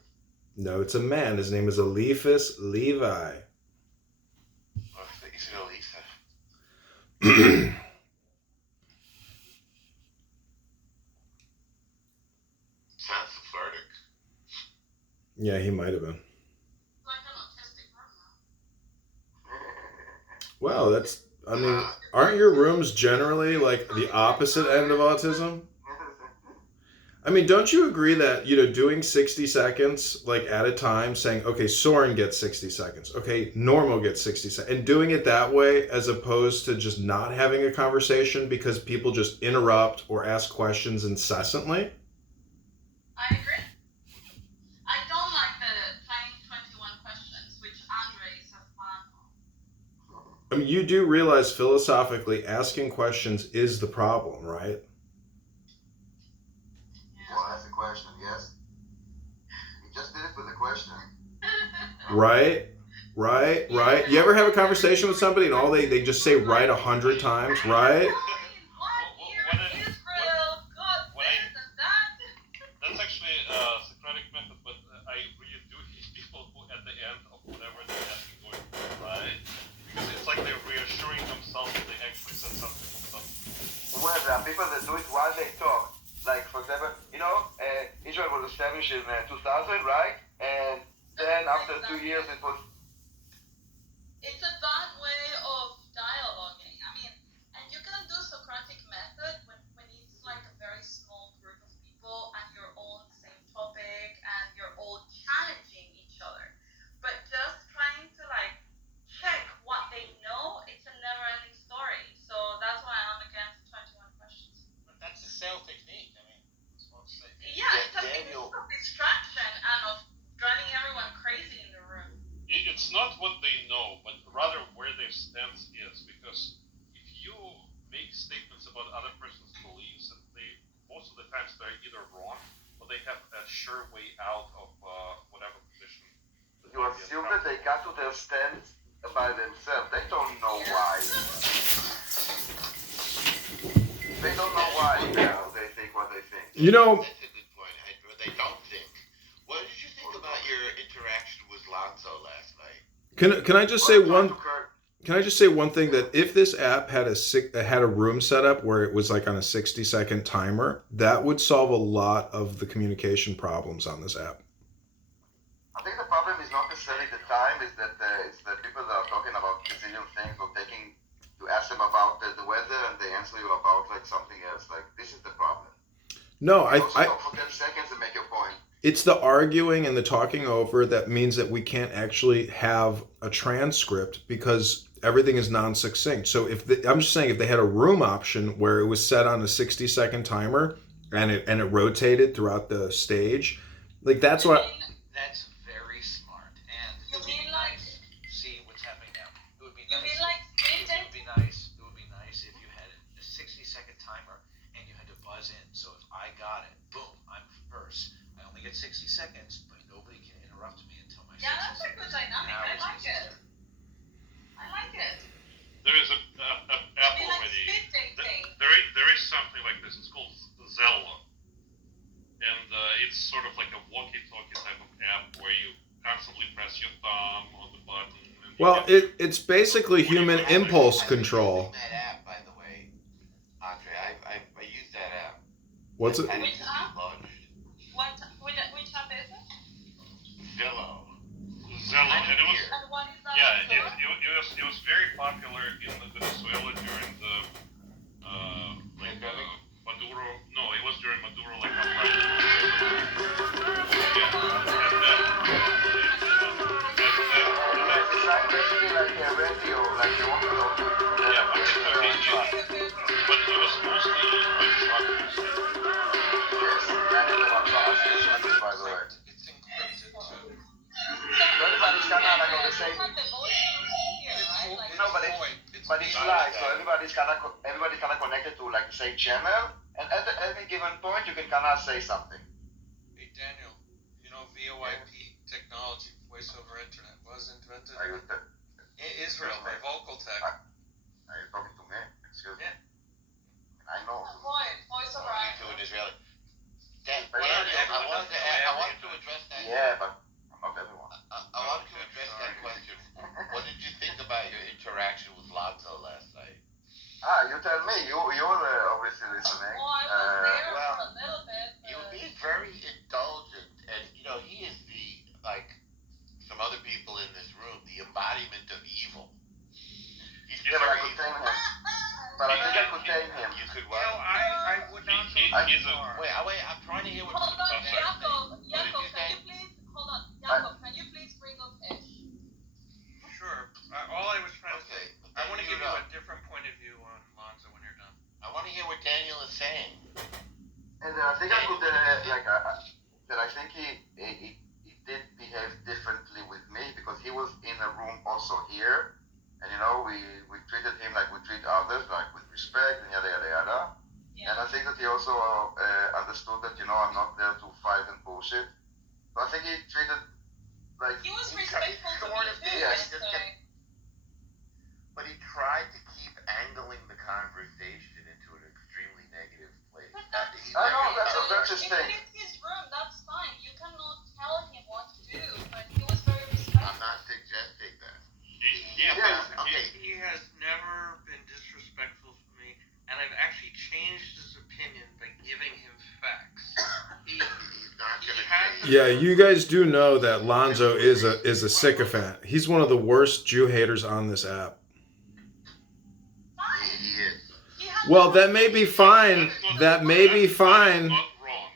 No, it's a man. His name is Eliphas Levi. Oh, I think you said Elisa. Sounds Sephardic. Yeah, he might have been. Like an autistic room now. Wow, that's. I mean, aren't your rooms generally like the opposite end of autism? I mean, don't you agree that, doing 60 seconds, like, at a time, saying, okay, Soren gets 60 seconds, okay, Normo gets 60 seconds, and doing it that way as opposed to just not having a conversation because people just interrupt or ask questions incessantly? I agree. I don't like the playing 21 questions, which Andre is a fan of. I mean, you do realize philosophically asking questions is the problem, right? Well, that's a question, yes. You just did it with a question. Right? You ever have a conversation with somebody and all they just say right 100 times, right? That's actually a Socratic method, but I really do hate people who at the end of was established in 2000, right? And then after 2 years, it was. It's a bad way of dialoguing. I mean, and you can do Socratic method when it's like a very small group of people and you're all on the same topic and you're all challenging each other. But just trying to like check what they know, it's a never-ending story. So that's why I'm against 21 questions. But that's a sales technique. I mean, it's what I'm saying. Yeah, it's a technique of distraction and of driving everyone crazy in the room. It's not what they know, but rather where their stance is. Because if you make statements about other person's beliefs, and most of the times they're either wrong or they have a sure way out of whatever position. You assume that they got to their stance by themselves. They don't know why. They don't know why they think what they think. You know. That's a good point. They don't think. What did you think about your interaction with Lonzo last night? Can I just say one? Can I just say one thing, that if this app had a room set up where it was like on a 60-second timer, that would solve a lot of the communication problems on this app. I think the problem is not necessarily the time, it's that people that are talking about Brazilian things or you ask them about the weather and they answer you about like something else. Like, this is the problem. No, I talk for 10 seconds and make your point. It's the arguing and the talking over that means that we can't actually have a transcript because everything is non-succinct. So I'm just saying, if they had a room option where it was set on a 60-second timer and it rotated throughout the stage, like that's what. That's very smart. And You it would mean be like- nice to see what's happening now. It would be You nice. mean like speed It would be nice. It would be nice if you had a 60-second timer and you had to buzz in. So if I got it, boom, I'm first. I only get 60 seconds, but nobody can interrupt me until my 60 Yeah, that's a seconds. good dynamic. Now I it's like easy. it. I like it. There is a app Be like already. speed dating. There is something like this. It's called Zello, and it's sort of like a walkie-talkie type of app where you constantly press your thumb on the button. And Well, it's basically human impulse control. That app, by the way, Andre, I use that app. What's it? I Which app? launched Which app is it? Zello, and it was And what is that? it was very popular in Venezuela during the Maduro. No, it was during Maduro It's like basically like a radio, like you want to know. But it was mostly by truckers. Yes, and it was by the way. It's encrypted too. So everybody's kind of like on the same. No, but it's live, so everybody's kind of connected to like the same channel, and at any given point you can kind of say something. Hey Daniel, you know VoIP technology, voice over internet, was invented in Israel by Vocaltech. Are you talking to me? Excuse me. I know. Voice over to an Israeli. But I wanted to address that. Yeah, but not everyone. I wanted to address that question. What did you think about your interaction with Lonzo last night? You tell me. You were obviously listening. Oh, I was there for a little bit. You were being very indulgent, and he is like some other people in this room, the embodiment of evil. Yeah, but I could tame him. But I think I could tame him. You could what? I would not go He's too far. Wait, I'm trying to hear what Hold on, Jacob, Jacob, can you please hold on? Jacob, can you please bring up Ish? Sure. All I was trying to say, I want to give you up. a different point of view on Lonzo when you're done. I want to hear what Daniel is saying. And I think I could that I think he did behave differently with me because he was in a room also here, and we treated him like we treat others, like with respect and yada yada yada. Yeah. And I think that he also understood that I'm not there to fight and bullshit. So I think he treated like he was respectful to me too. Yes. But he tried to keep angling the conversation into an extremely negative place. I know, that's his thing. If it's his room, that's fine. You cannot tell him what to do, but he was very respectful. I'm not suggesting that. He has never been disrespectful to me, and I've actually changed his opinion by giving him facts. He's not going to Yeah, you guys do know that Lonzo is a sycophant. He's one of the worst Jew haters on this app. Well, that may be fine. That may be fine.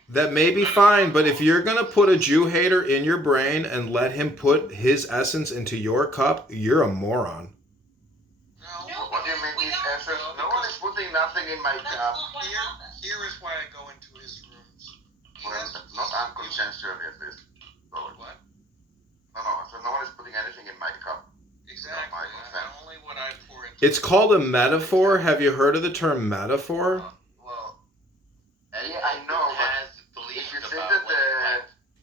That may be fine, but if you're going to put a Jew hater in your brain and let him put his essence into your cup, you're a moron. What do you mean his essence? No one is putting nothing in my cup. Here is why I go into his rooms. Well, not unconsensually at least. What? No, so no one is putting anything in my cup. Exactly. My consent. Only what I pour into. It's called a metaphor. Have you heard of the term metaphor? Well, yeah, I know, but if you think that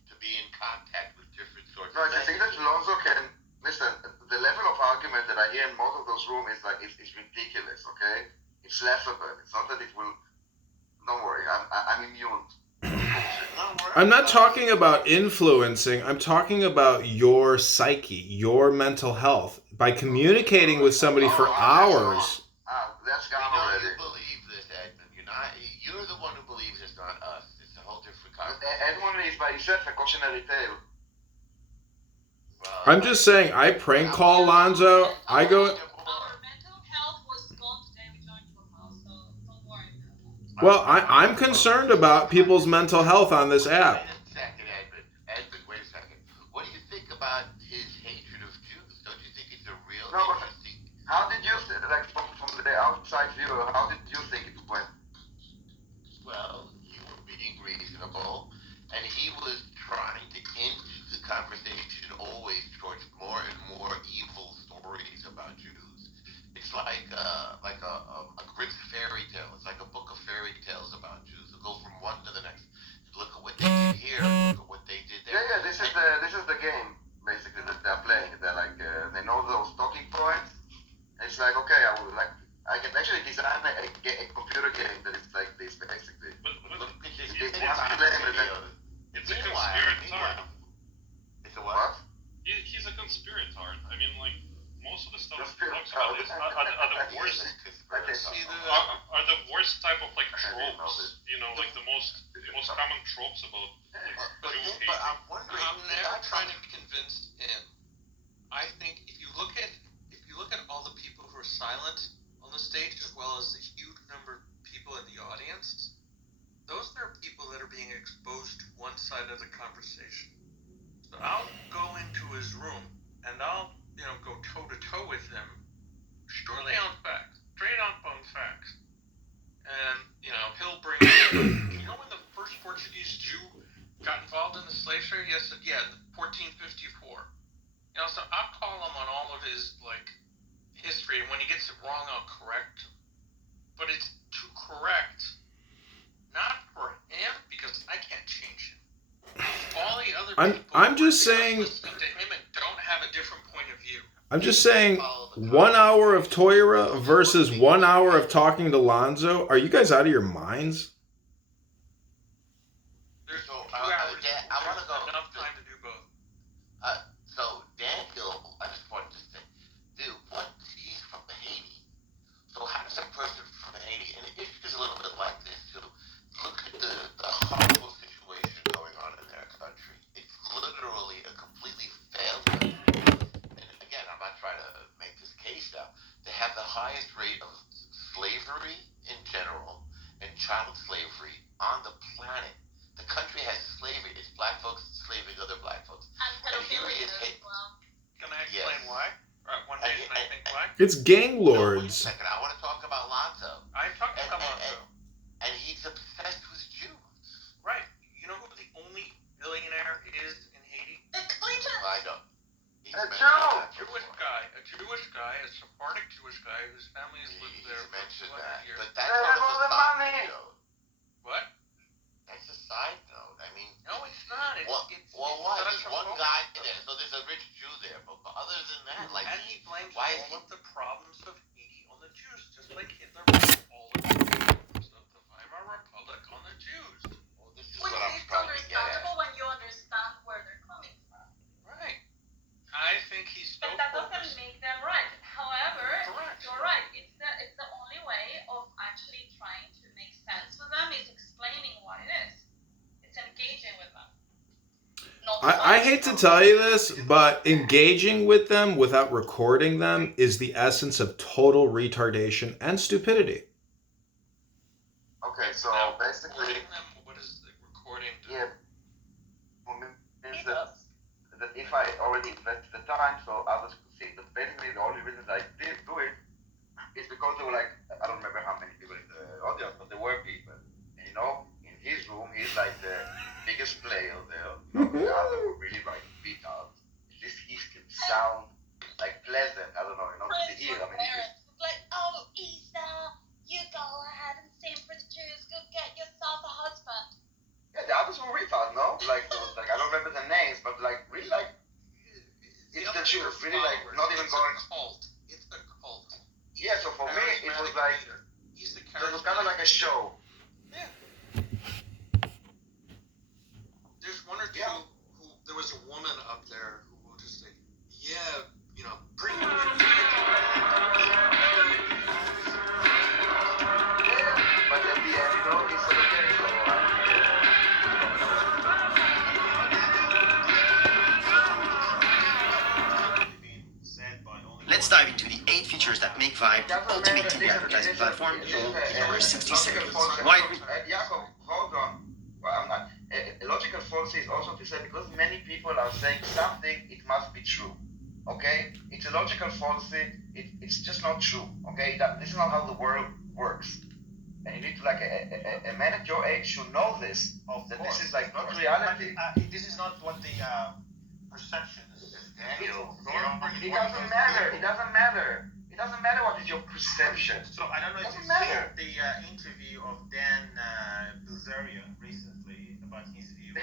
to be in contact with different sorts no, if you think that Lonzo can listen, the level of argument that I hear in most of those rooms is like it's ridiculous. Okay, it's laughable. It's not that it will. Don't worry, I'm immune. I'm not talking about influencing. I'm talking about your psyche, your mental health. By communicating with somebody for hours. That's gone already. already. You believe this, Edmund. You're the one who believes it's not us. It's a whole different concept. Edmund is by himself a cautionary tale. I'm just saying, I prank call Lonzo. I go. Well, I'm concerned about people's mental health on this app. Edmund, wait a second. What do you think about his hatred of Jews? Don't you think it's a real No, but how did you, like, from the outside view, how did you think it went? Well, you were being reasonable, and he was trying to end the conversation always towards more and more evil stories about Jews. It's like a great fairy tale. It's like a book of fairy tales about Jews. They'll go from one to the next. Look at what they did here. Look at what they did there. Yeah. This is the game basically that they're playing. They're like they know those talking points. And it's like okay, I can actually design a computer game that is like this basically. But it's a conspirator. It's a what? He's a conspirator. I mean, like, most of the stuff he talks about are the worst. Are the worst type of like tropes. You know, like the most common tropes about like Jew hate. But I'm wondering. I'm never trying to convince him. I think if you look at all the people who are silent on the stage, as well as the huge number of people in the audience, those are people that are being exposed to one side of the conversation. So I'll go into his room and I'll, go toe to toe with him, surely on facts, straight on bone facts. And, he'll bring when the first Portuguese Jew got involved in the slave trade? He said, 1454. So I'll call him on all of his, history, and when he gets it wrong, I'll correct him. But it's to correct, not for him, because I can't change him. All the other people I'm just saying. Listening to him and don't have a different point of view. I'm just saying, 1 hour of Toira versus 1 hour of talking to Lonzo. Are you guys out of your minds? There's 2 hours. I want to go. Enough time to do both. So Daniel, I just wanted to say, dude, he's from Haiti. So how does a person from Haiti, and it's just a little bit like this too, look at the horrible situation going on in their country. It's literally a completely failed country. And again, I'm not trying to make this case now. They have the highest rate of slavery in general and child slavery on the planet. The country has slavery. It's black folks enslaving other black folks. And here he is. Can I explain why? One reason I think why? It's gang lords. Wait a second. I want to talk about Lonzo. I'm talking about Lonzo. And he's obsessed with Jews. Right. You know who the only billionaire is in Haiti? I don't. A Jewish guy, a Sephardic Jewish guy whose family has lived there for 200 years. But that's all the money. What? That's a side note. I mean, no, it's not. Why? There's one guy there, so there's a rich Jew there. But other than that, and he blames all of the problems of Haiti on the Jews, just like Hitler blamed all of the problems of the Weimar Republic on the Jews. Well, this is what I'm trying to get at. When you understand where they're coming from. Right. I think he's so. But that doesn't make them right. However, you're right. It's the only way of actually trying to make sense with them is explaining what it is. It's engaging with them. I hate to tell you this, but engaging with them without recording them is the essence of total retardation and stupidity. Okay, so basically, what is the recording do? yeah, means that if I already invested the time, so others could see. But basically, the only reason I did do it is because there were like, I don't remember how many people in the audience, but there were people. And in his room, he's like the biggest player there. The other were really like beat out. At least he can sound like pleasant. I don't know, to the ear. I mean, It's like, oh, Isa, you go ahead and sing for the Jews. Go get yourself a husband. Yeah, the others were retards, no? Like, there was, like, I don't remember the names, but like, really, like, it's the Jews, really, like, not even going. Cult. It's a cult. Yeah, so for me, it was like, it was kind of like a show. Yeah. There's one or two who, there was a woman up there who will just say, yeah, bring it. But at the end, he said, okay, so Let's dive into the 8 features that make Vibe the ultimate TV advertising platform in over 60 seconds. Why? Jacob, hold on. Well, I'm not. A logical fallacy is also to say because many people are saying something, it must be true. Okay? It's a logical fallacy. It's just not true. Okay? This is not how the world works. And you need to, like, a man at your age should know this. That this is, like, not reality. This is not what the perception is. Daniel, it doesn't matter. It doesn't matter. It doesn't matter what is your perception. So I don't know if you've seen the interview of Dan Bilzerian recently about his view.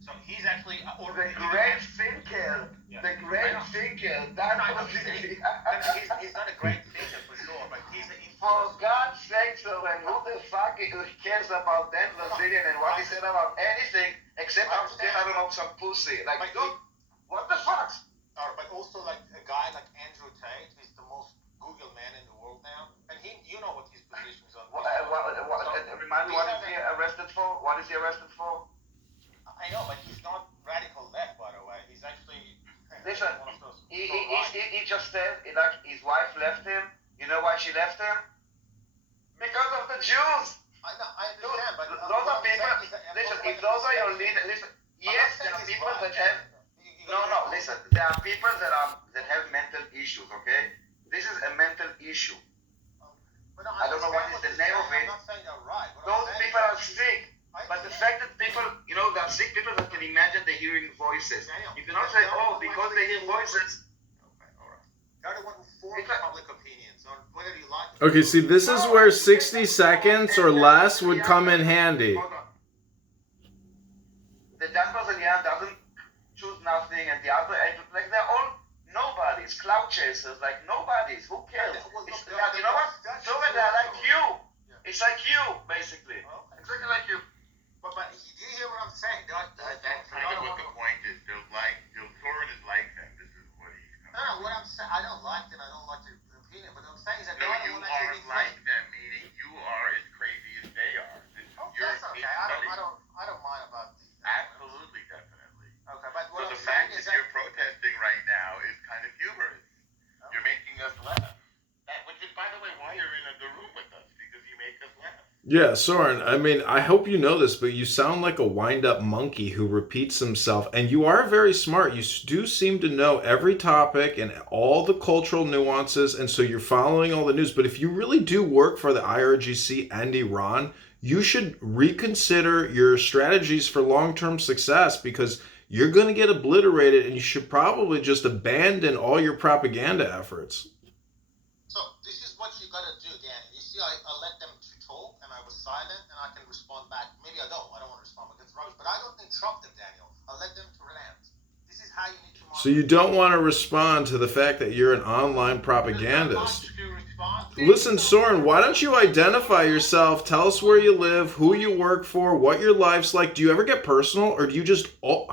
So he's actually the great thinker. Yeah. The great thinker. Dan Bilzerian. He's not a great thinker for sure, but he's an For God's sake, so and who the fuck cares about Dan Bilzerian and what he said about anything except I don't know, some pussy. Like, dude, what the fuck? But also, like, a guy like Andrew Tate, he's the most Google man in the world now, and what his position is on. Remind me, what is he arrested for? What is he arrested for? I know, but he's not radical left, by the way. He's actually listen. One of those He just said like his wife left him. You know why she left him? Because of the Jews. I understand, but those are people. Listen, if those are your leaders, listen. Yes, there are people that have. No, listen. There are people that have mental issues. Okay, this is a mental issue. I don't know what is the name of it. I'm not saying they're right. Those people are sick. But the fact that people, there are sick people that can imagine they're hearing voices. You cannot say, oh, because they hear voices. Okay, all right. They're the one who forms public opinions on whether you like. Okay, see, this is where 60 seconds or less would come in handy. The Dan Bilzerian doesn't choose nothing, and the other, like, they're all nobodies, cloud chasers, like nobodies. Who cares? You know what? So they're like you. It's like you, basically. Exactly like you. But do you hear what I'm saying? That's kind of what the point is. Soren is like them. This is what he's coming. No, what I'm saying, I don't like them. I don't like their opinion. But what I'm saying is that no, you aren't like them. Meaning you are as crazy as they are. That's okay. I don't mind about these. Absolutely, definitely. Okay, but so the fact that you're protesting right now is kind of humorous. Oh. You're making us laugh. Which is, by the way, why you're in the room with us, because you make us laugh. Yeah, Soren, I mean, I hope you know this, but you sound like a wind-up monkey who repeats himself, and you are very smart. You do seem to know every topic and all the cultural nuances, and so you're following all the news. But if you really do work for the IRGC and Iran, you should reconsider your strategies for long-term success, because you're going to get obliterated, and you should probably just abandon all your propaganda efforts. So this is what you got to do, Danny. You see, I let them talk, and I was silent, and I can respond back. Maybe I don't want to respond because it's rubbish, but I don't interrupt them, Daniel. I let them to rant. This is how you need to. So you don't want to respond to the fact that you're an online propagandist. Listen, Soren, why don't you identify yourself? Tell us where you live, who you work for, what your life's like. Do you ever get personal, or do you just... For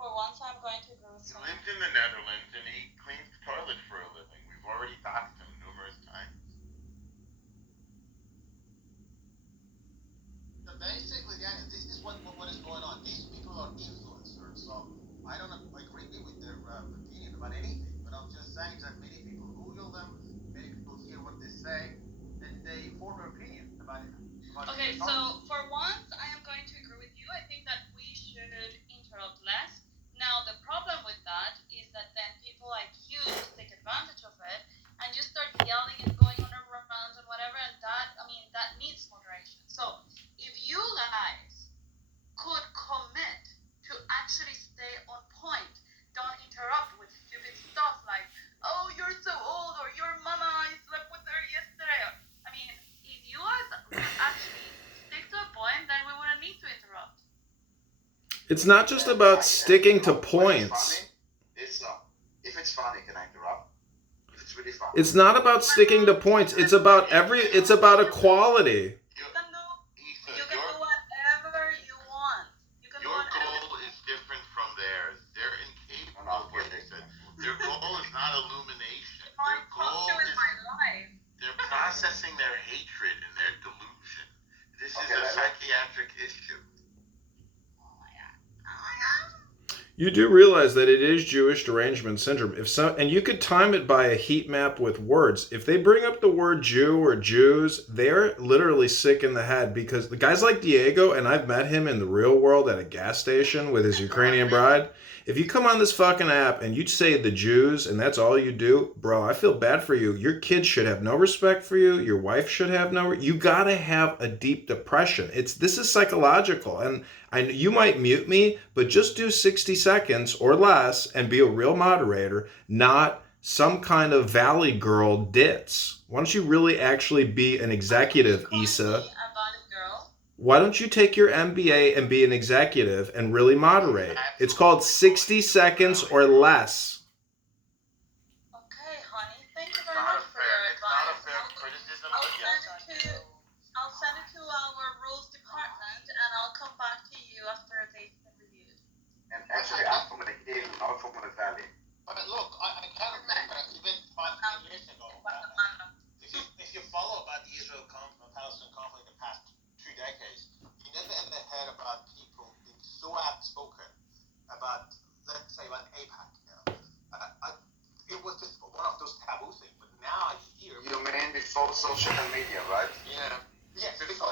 once, I'm going to go. He lives in the Netherlands, and he cleans toilets for a living. We've already doxed him numerous times. So basically, Daniel, this is what is going on. These people are influencers. So It's not just about sticking to points. If it's funny, can I interrupt? If it's really funny. It's not about sticking to points. It's about equality. You can do whatever you want. Your goal is different from theirs. They're incapable of what they said. Their goal is not illumination. Their goal is they're processing their hatred and their delusion. This is a psychiatric issue. You do realize that it is Jewish derangement syndrome. And you could time it by a heat map with words. If they bring up the word Jew or Jews, they're literally sick in the head, because the guys like Diego, and I've met him in the real world at a gas station with his Ukrainian bride. If you come on this fucking app and you say the Jews and that's all you do, bro, I feel bad for you. Your kids should have no respect for you. Your wife should have you gotta have a deep depression. This is psychological. And you might mute me, but just do 60 seconds or less and be a real moderator, not some kind of valley girl ditz. Why don't you really actually be an executive, Issa? Why don't you take your MBA and be an executive and really moderate? It's called 60 seconds or less. Okay, honey. Thank you very much for your advice. It's not a fair criticism, but yes. I'll send it to our rules department, and I'll come back to you after they've been reviewed. And actually, I'm from the Cape, not from the Valley. But look, I can't remember even 5 years ago. If you follow about the Israel-Palestine conflict in the past 2 decades, you never ever heard about people being so outspoken about, let's say, about AIPAC. It was just one of those taboo things. But now I hear. You mean before social media, right? Yeah. Yes. This thing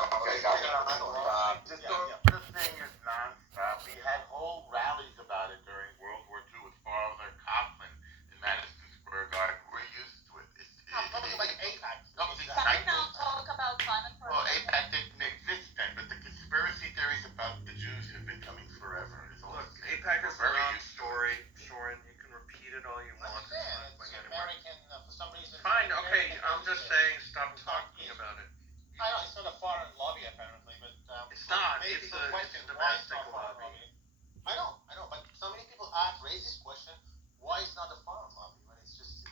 is nonstop. We had whole rallies about it during World War II with Father Coughlin in Madison Square Garden. We're used to it. I'm talking about AIPAC. Can we now talk about climate for Well, AIPAC didn't exist then, but the conspiracy theories about the Jews have been coming forever. Look, AIPAC is a long story, Soren. You can repeat it all you want. It's American, for some reason. Fine, okay, I'm just saying stop talking about it. I know, it's not a foreign lobby apparently, but it's not. Maybe It's people a question why it's not a foreign lobby. I know, but so many people raise this question: why it's not a foreign lobby? When it's just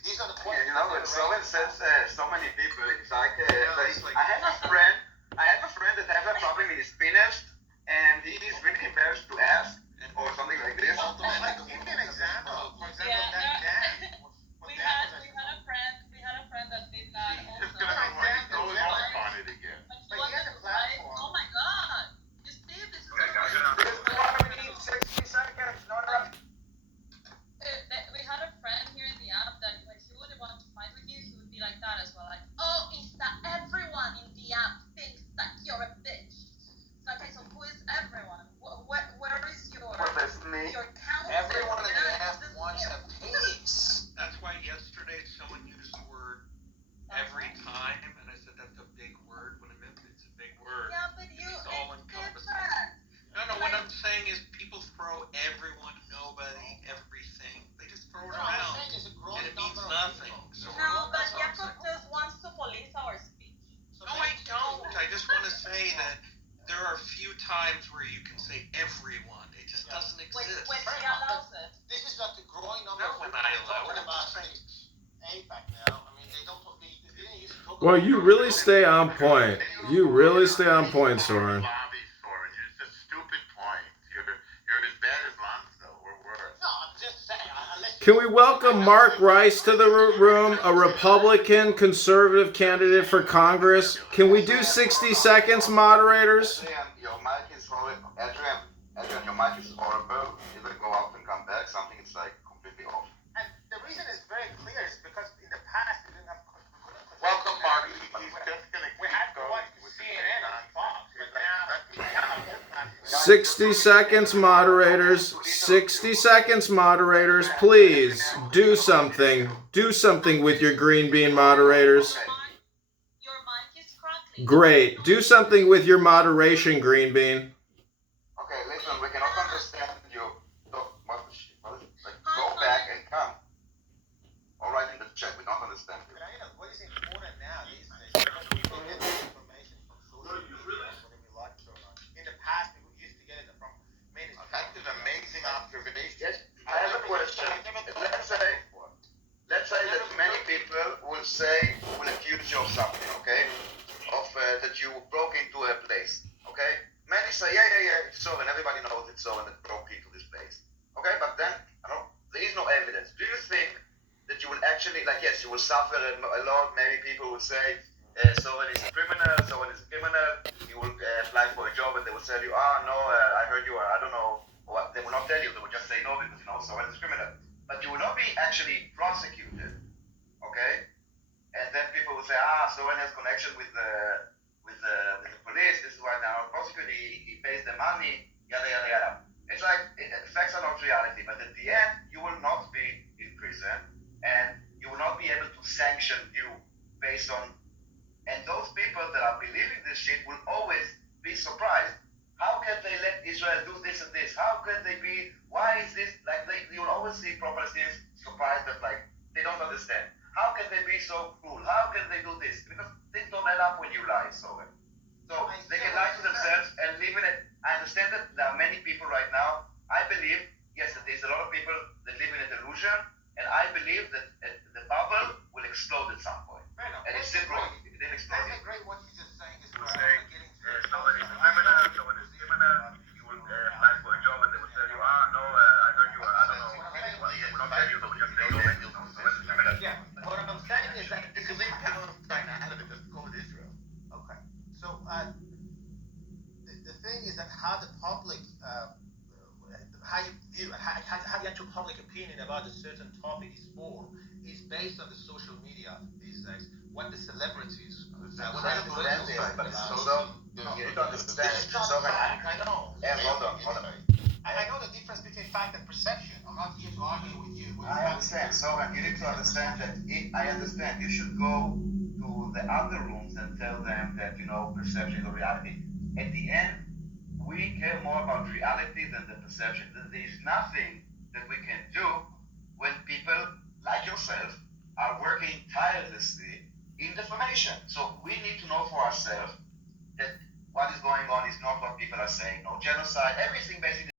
these are the questions. You know, when someone says so many people, it's like, I have a friend that has a problem in his penis, and he is really embarrassed to ask, or something like this. Give me an example. For example, that Dan. We had a friend that did that also. He's gonna go off on it again. But he has a platform. Oh my god! You see, this is. We need 60 seconds. We had a friend here in the app that when he would want to fight with you, he would be like that as well. Like, oh, is that everyone in the app thinks that you're a bitch? Okay, so who is everyone? Where is your count? Everyone in the app wants a piece. That's why yesterday someone used the word every time, and I said that's a big word when I meant it's a big word. Yeah, but it's all encompassing. No, what I'm saying is people throw everyone, nobody, everything. They just throw it around, and it means nothing. So no, but Jacob just wants to police our speech. No, I don't. I just want to say that there are a few times where you can say everyone. It just doesn't exist. When he allows it. This is not the growing number of people when I allow it. about AIPAC now. I mean, they didn't used to talk Well, you really stay on point. You really stay on point, Soren. It's a stupid point. You're as bad as Lonzo or worse. No, I'm just saying. Can we welcome Mark Rice to the room, a Republican conservative candidate for Congress? Can we do 60 seconds, moderators? Your mic is horrible. Adrian, your mic is horrible. It will go out and come back. Something is like completely off. And the reason is very clear. Is because in the past we didn't have. Welcome, Mark. He's just going to we had to watch CNN on Fox, but now 60 seconds, moderators. 60 seconds, moderators. Please do something. Do something with your green bean, moderators. Your mic is crackling. Great. Do something with your moderation, green bean. Okay, listen, we cannot understand you. Go back and come. All right, in the chat, we don't understand you. What is important now these days? Because people get this information from social media, whether we like it or not. In the past, we used to get it from Soren, everybody knows it's Soren that brought Pete to this place. Okay, but then, there is no evidence. Do you think that you will actually, like, yes, you will suffer a lot, maybe people will say, Soren is a criminal, you will apply for a job and they will tell you, no, I heard you, I don't know, what, they will not tell you, they will just say no because, Soren is a criminal. But you will not be actually prosecuted, okay? And then people will say, Soren has connection with the police, this is why they're not prosecuted, he pays the money, yada, yada, yada. It's like, facts are not reality, but at the end, you will not be in prison, and you will not be able to sanction you based on, and those people that are believing this shit will always be surprised. How can they let Israel do this and this? How can they be, why is this, like, you'll always see pro-Palestinians surprised that, like, they don't understand. How can they be so cruel? How can they do this? Because things don't add up when you lie, So they can lie to themselves and live in it. I understand that there are many people right now. I believe, yes, that there's a lot of people that live in a delusion, and I believe that the bubble will explode at some point. And it's still growing. It didn't explode yet. That's great what he's just saying is Someone is a criminal, you will apply for a job and they will tell you, no, I heard you, I don't know, they will not tell you, they will just say no, Yeah, what I'm saying is that because they Palestine out of it, just call it Israel. Okay. So the thing is that how the public, how you view, how the actual public opinion about a certain topic is formed is based on the social media these days. What the celebrities, you need to understand. I know. Hold on. I know the difference between fact and perception. I'm not here to argue with you. I understand. Soren, you need to understand that I understand. You should go to the other rooms and tell them that, perception is reality. At the end, we care more about reality than the perception. There is nothing that we can do when people like yourself are working tirelessly in defamation. So we need to know for ourselves that what is going on is not what people are saying. No genocide, everything basically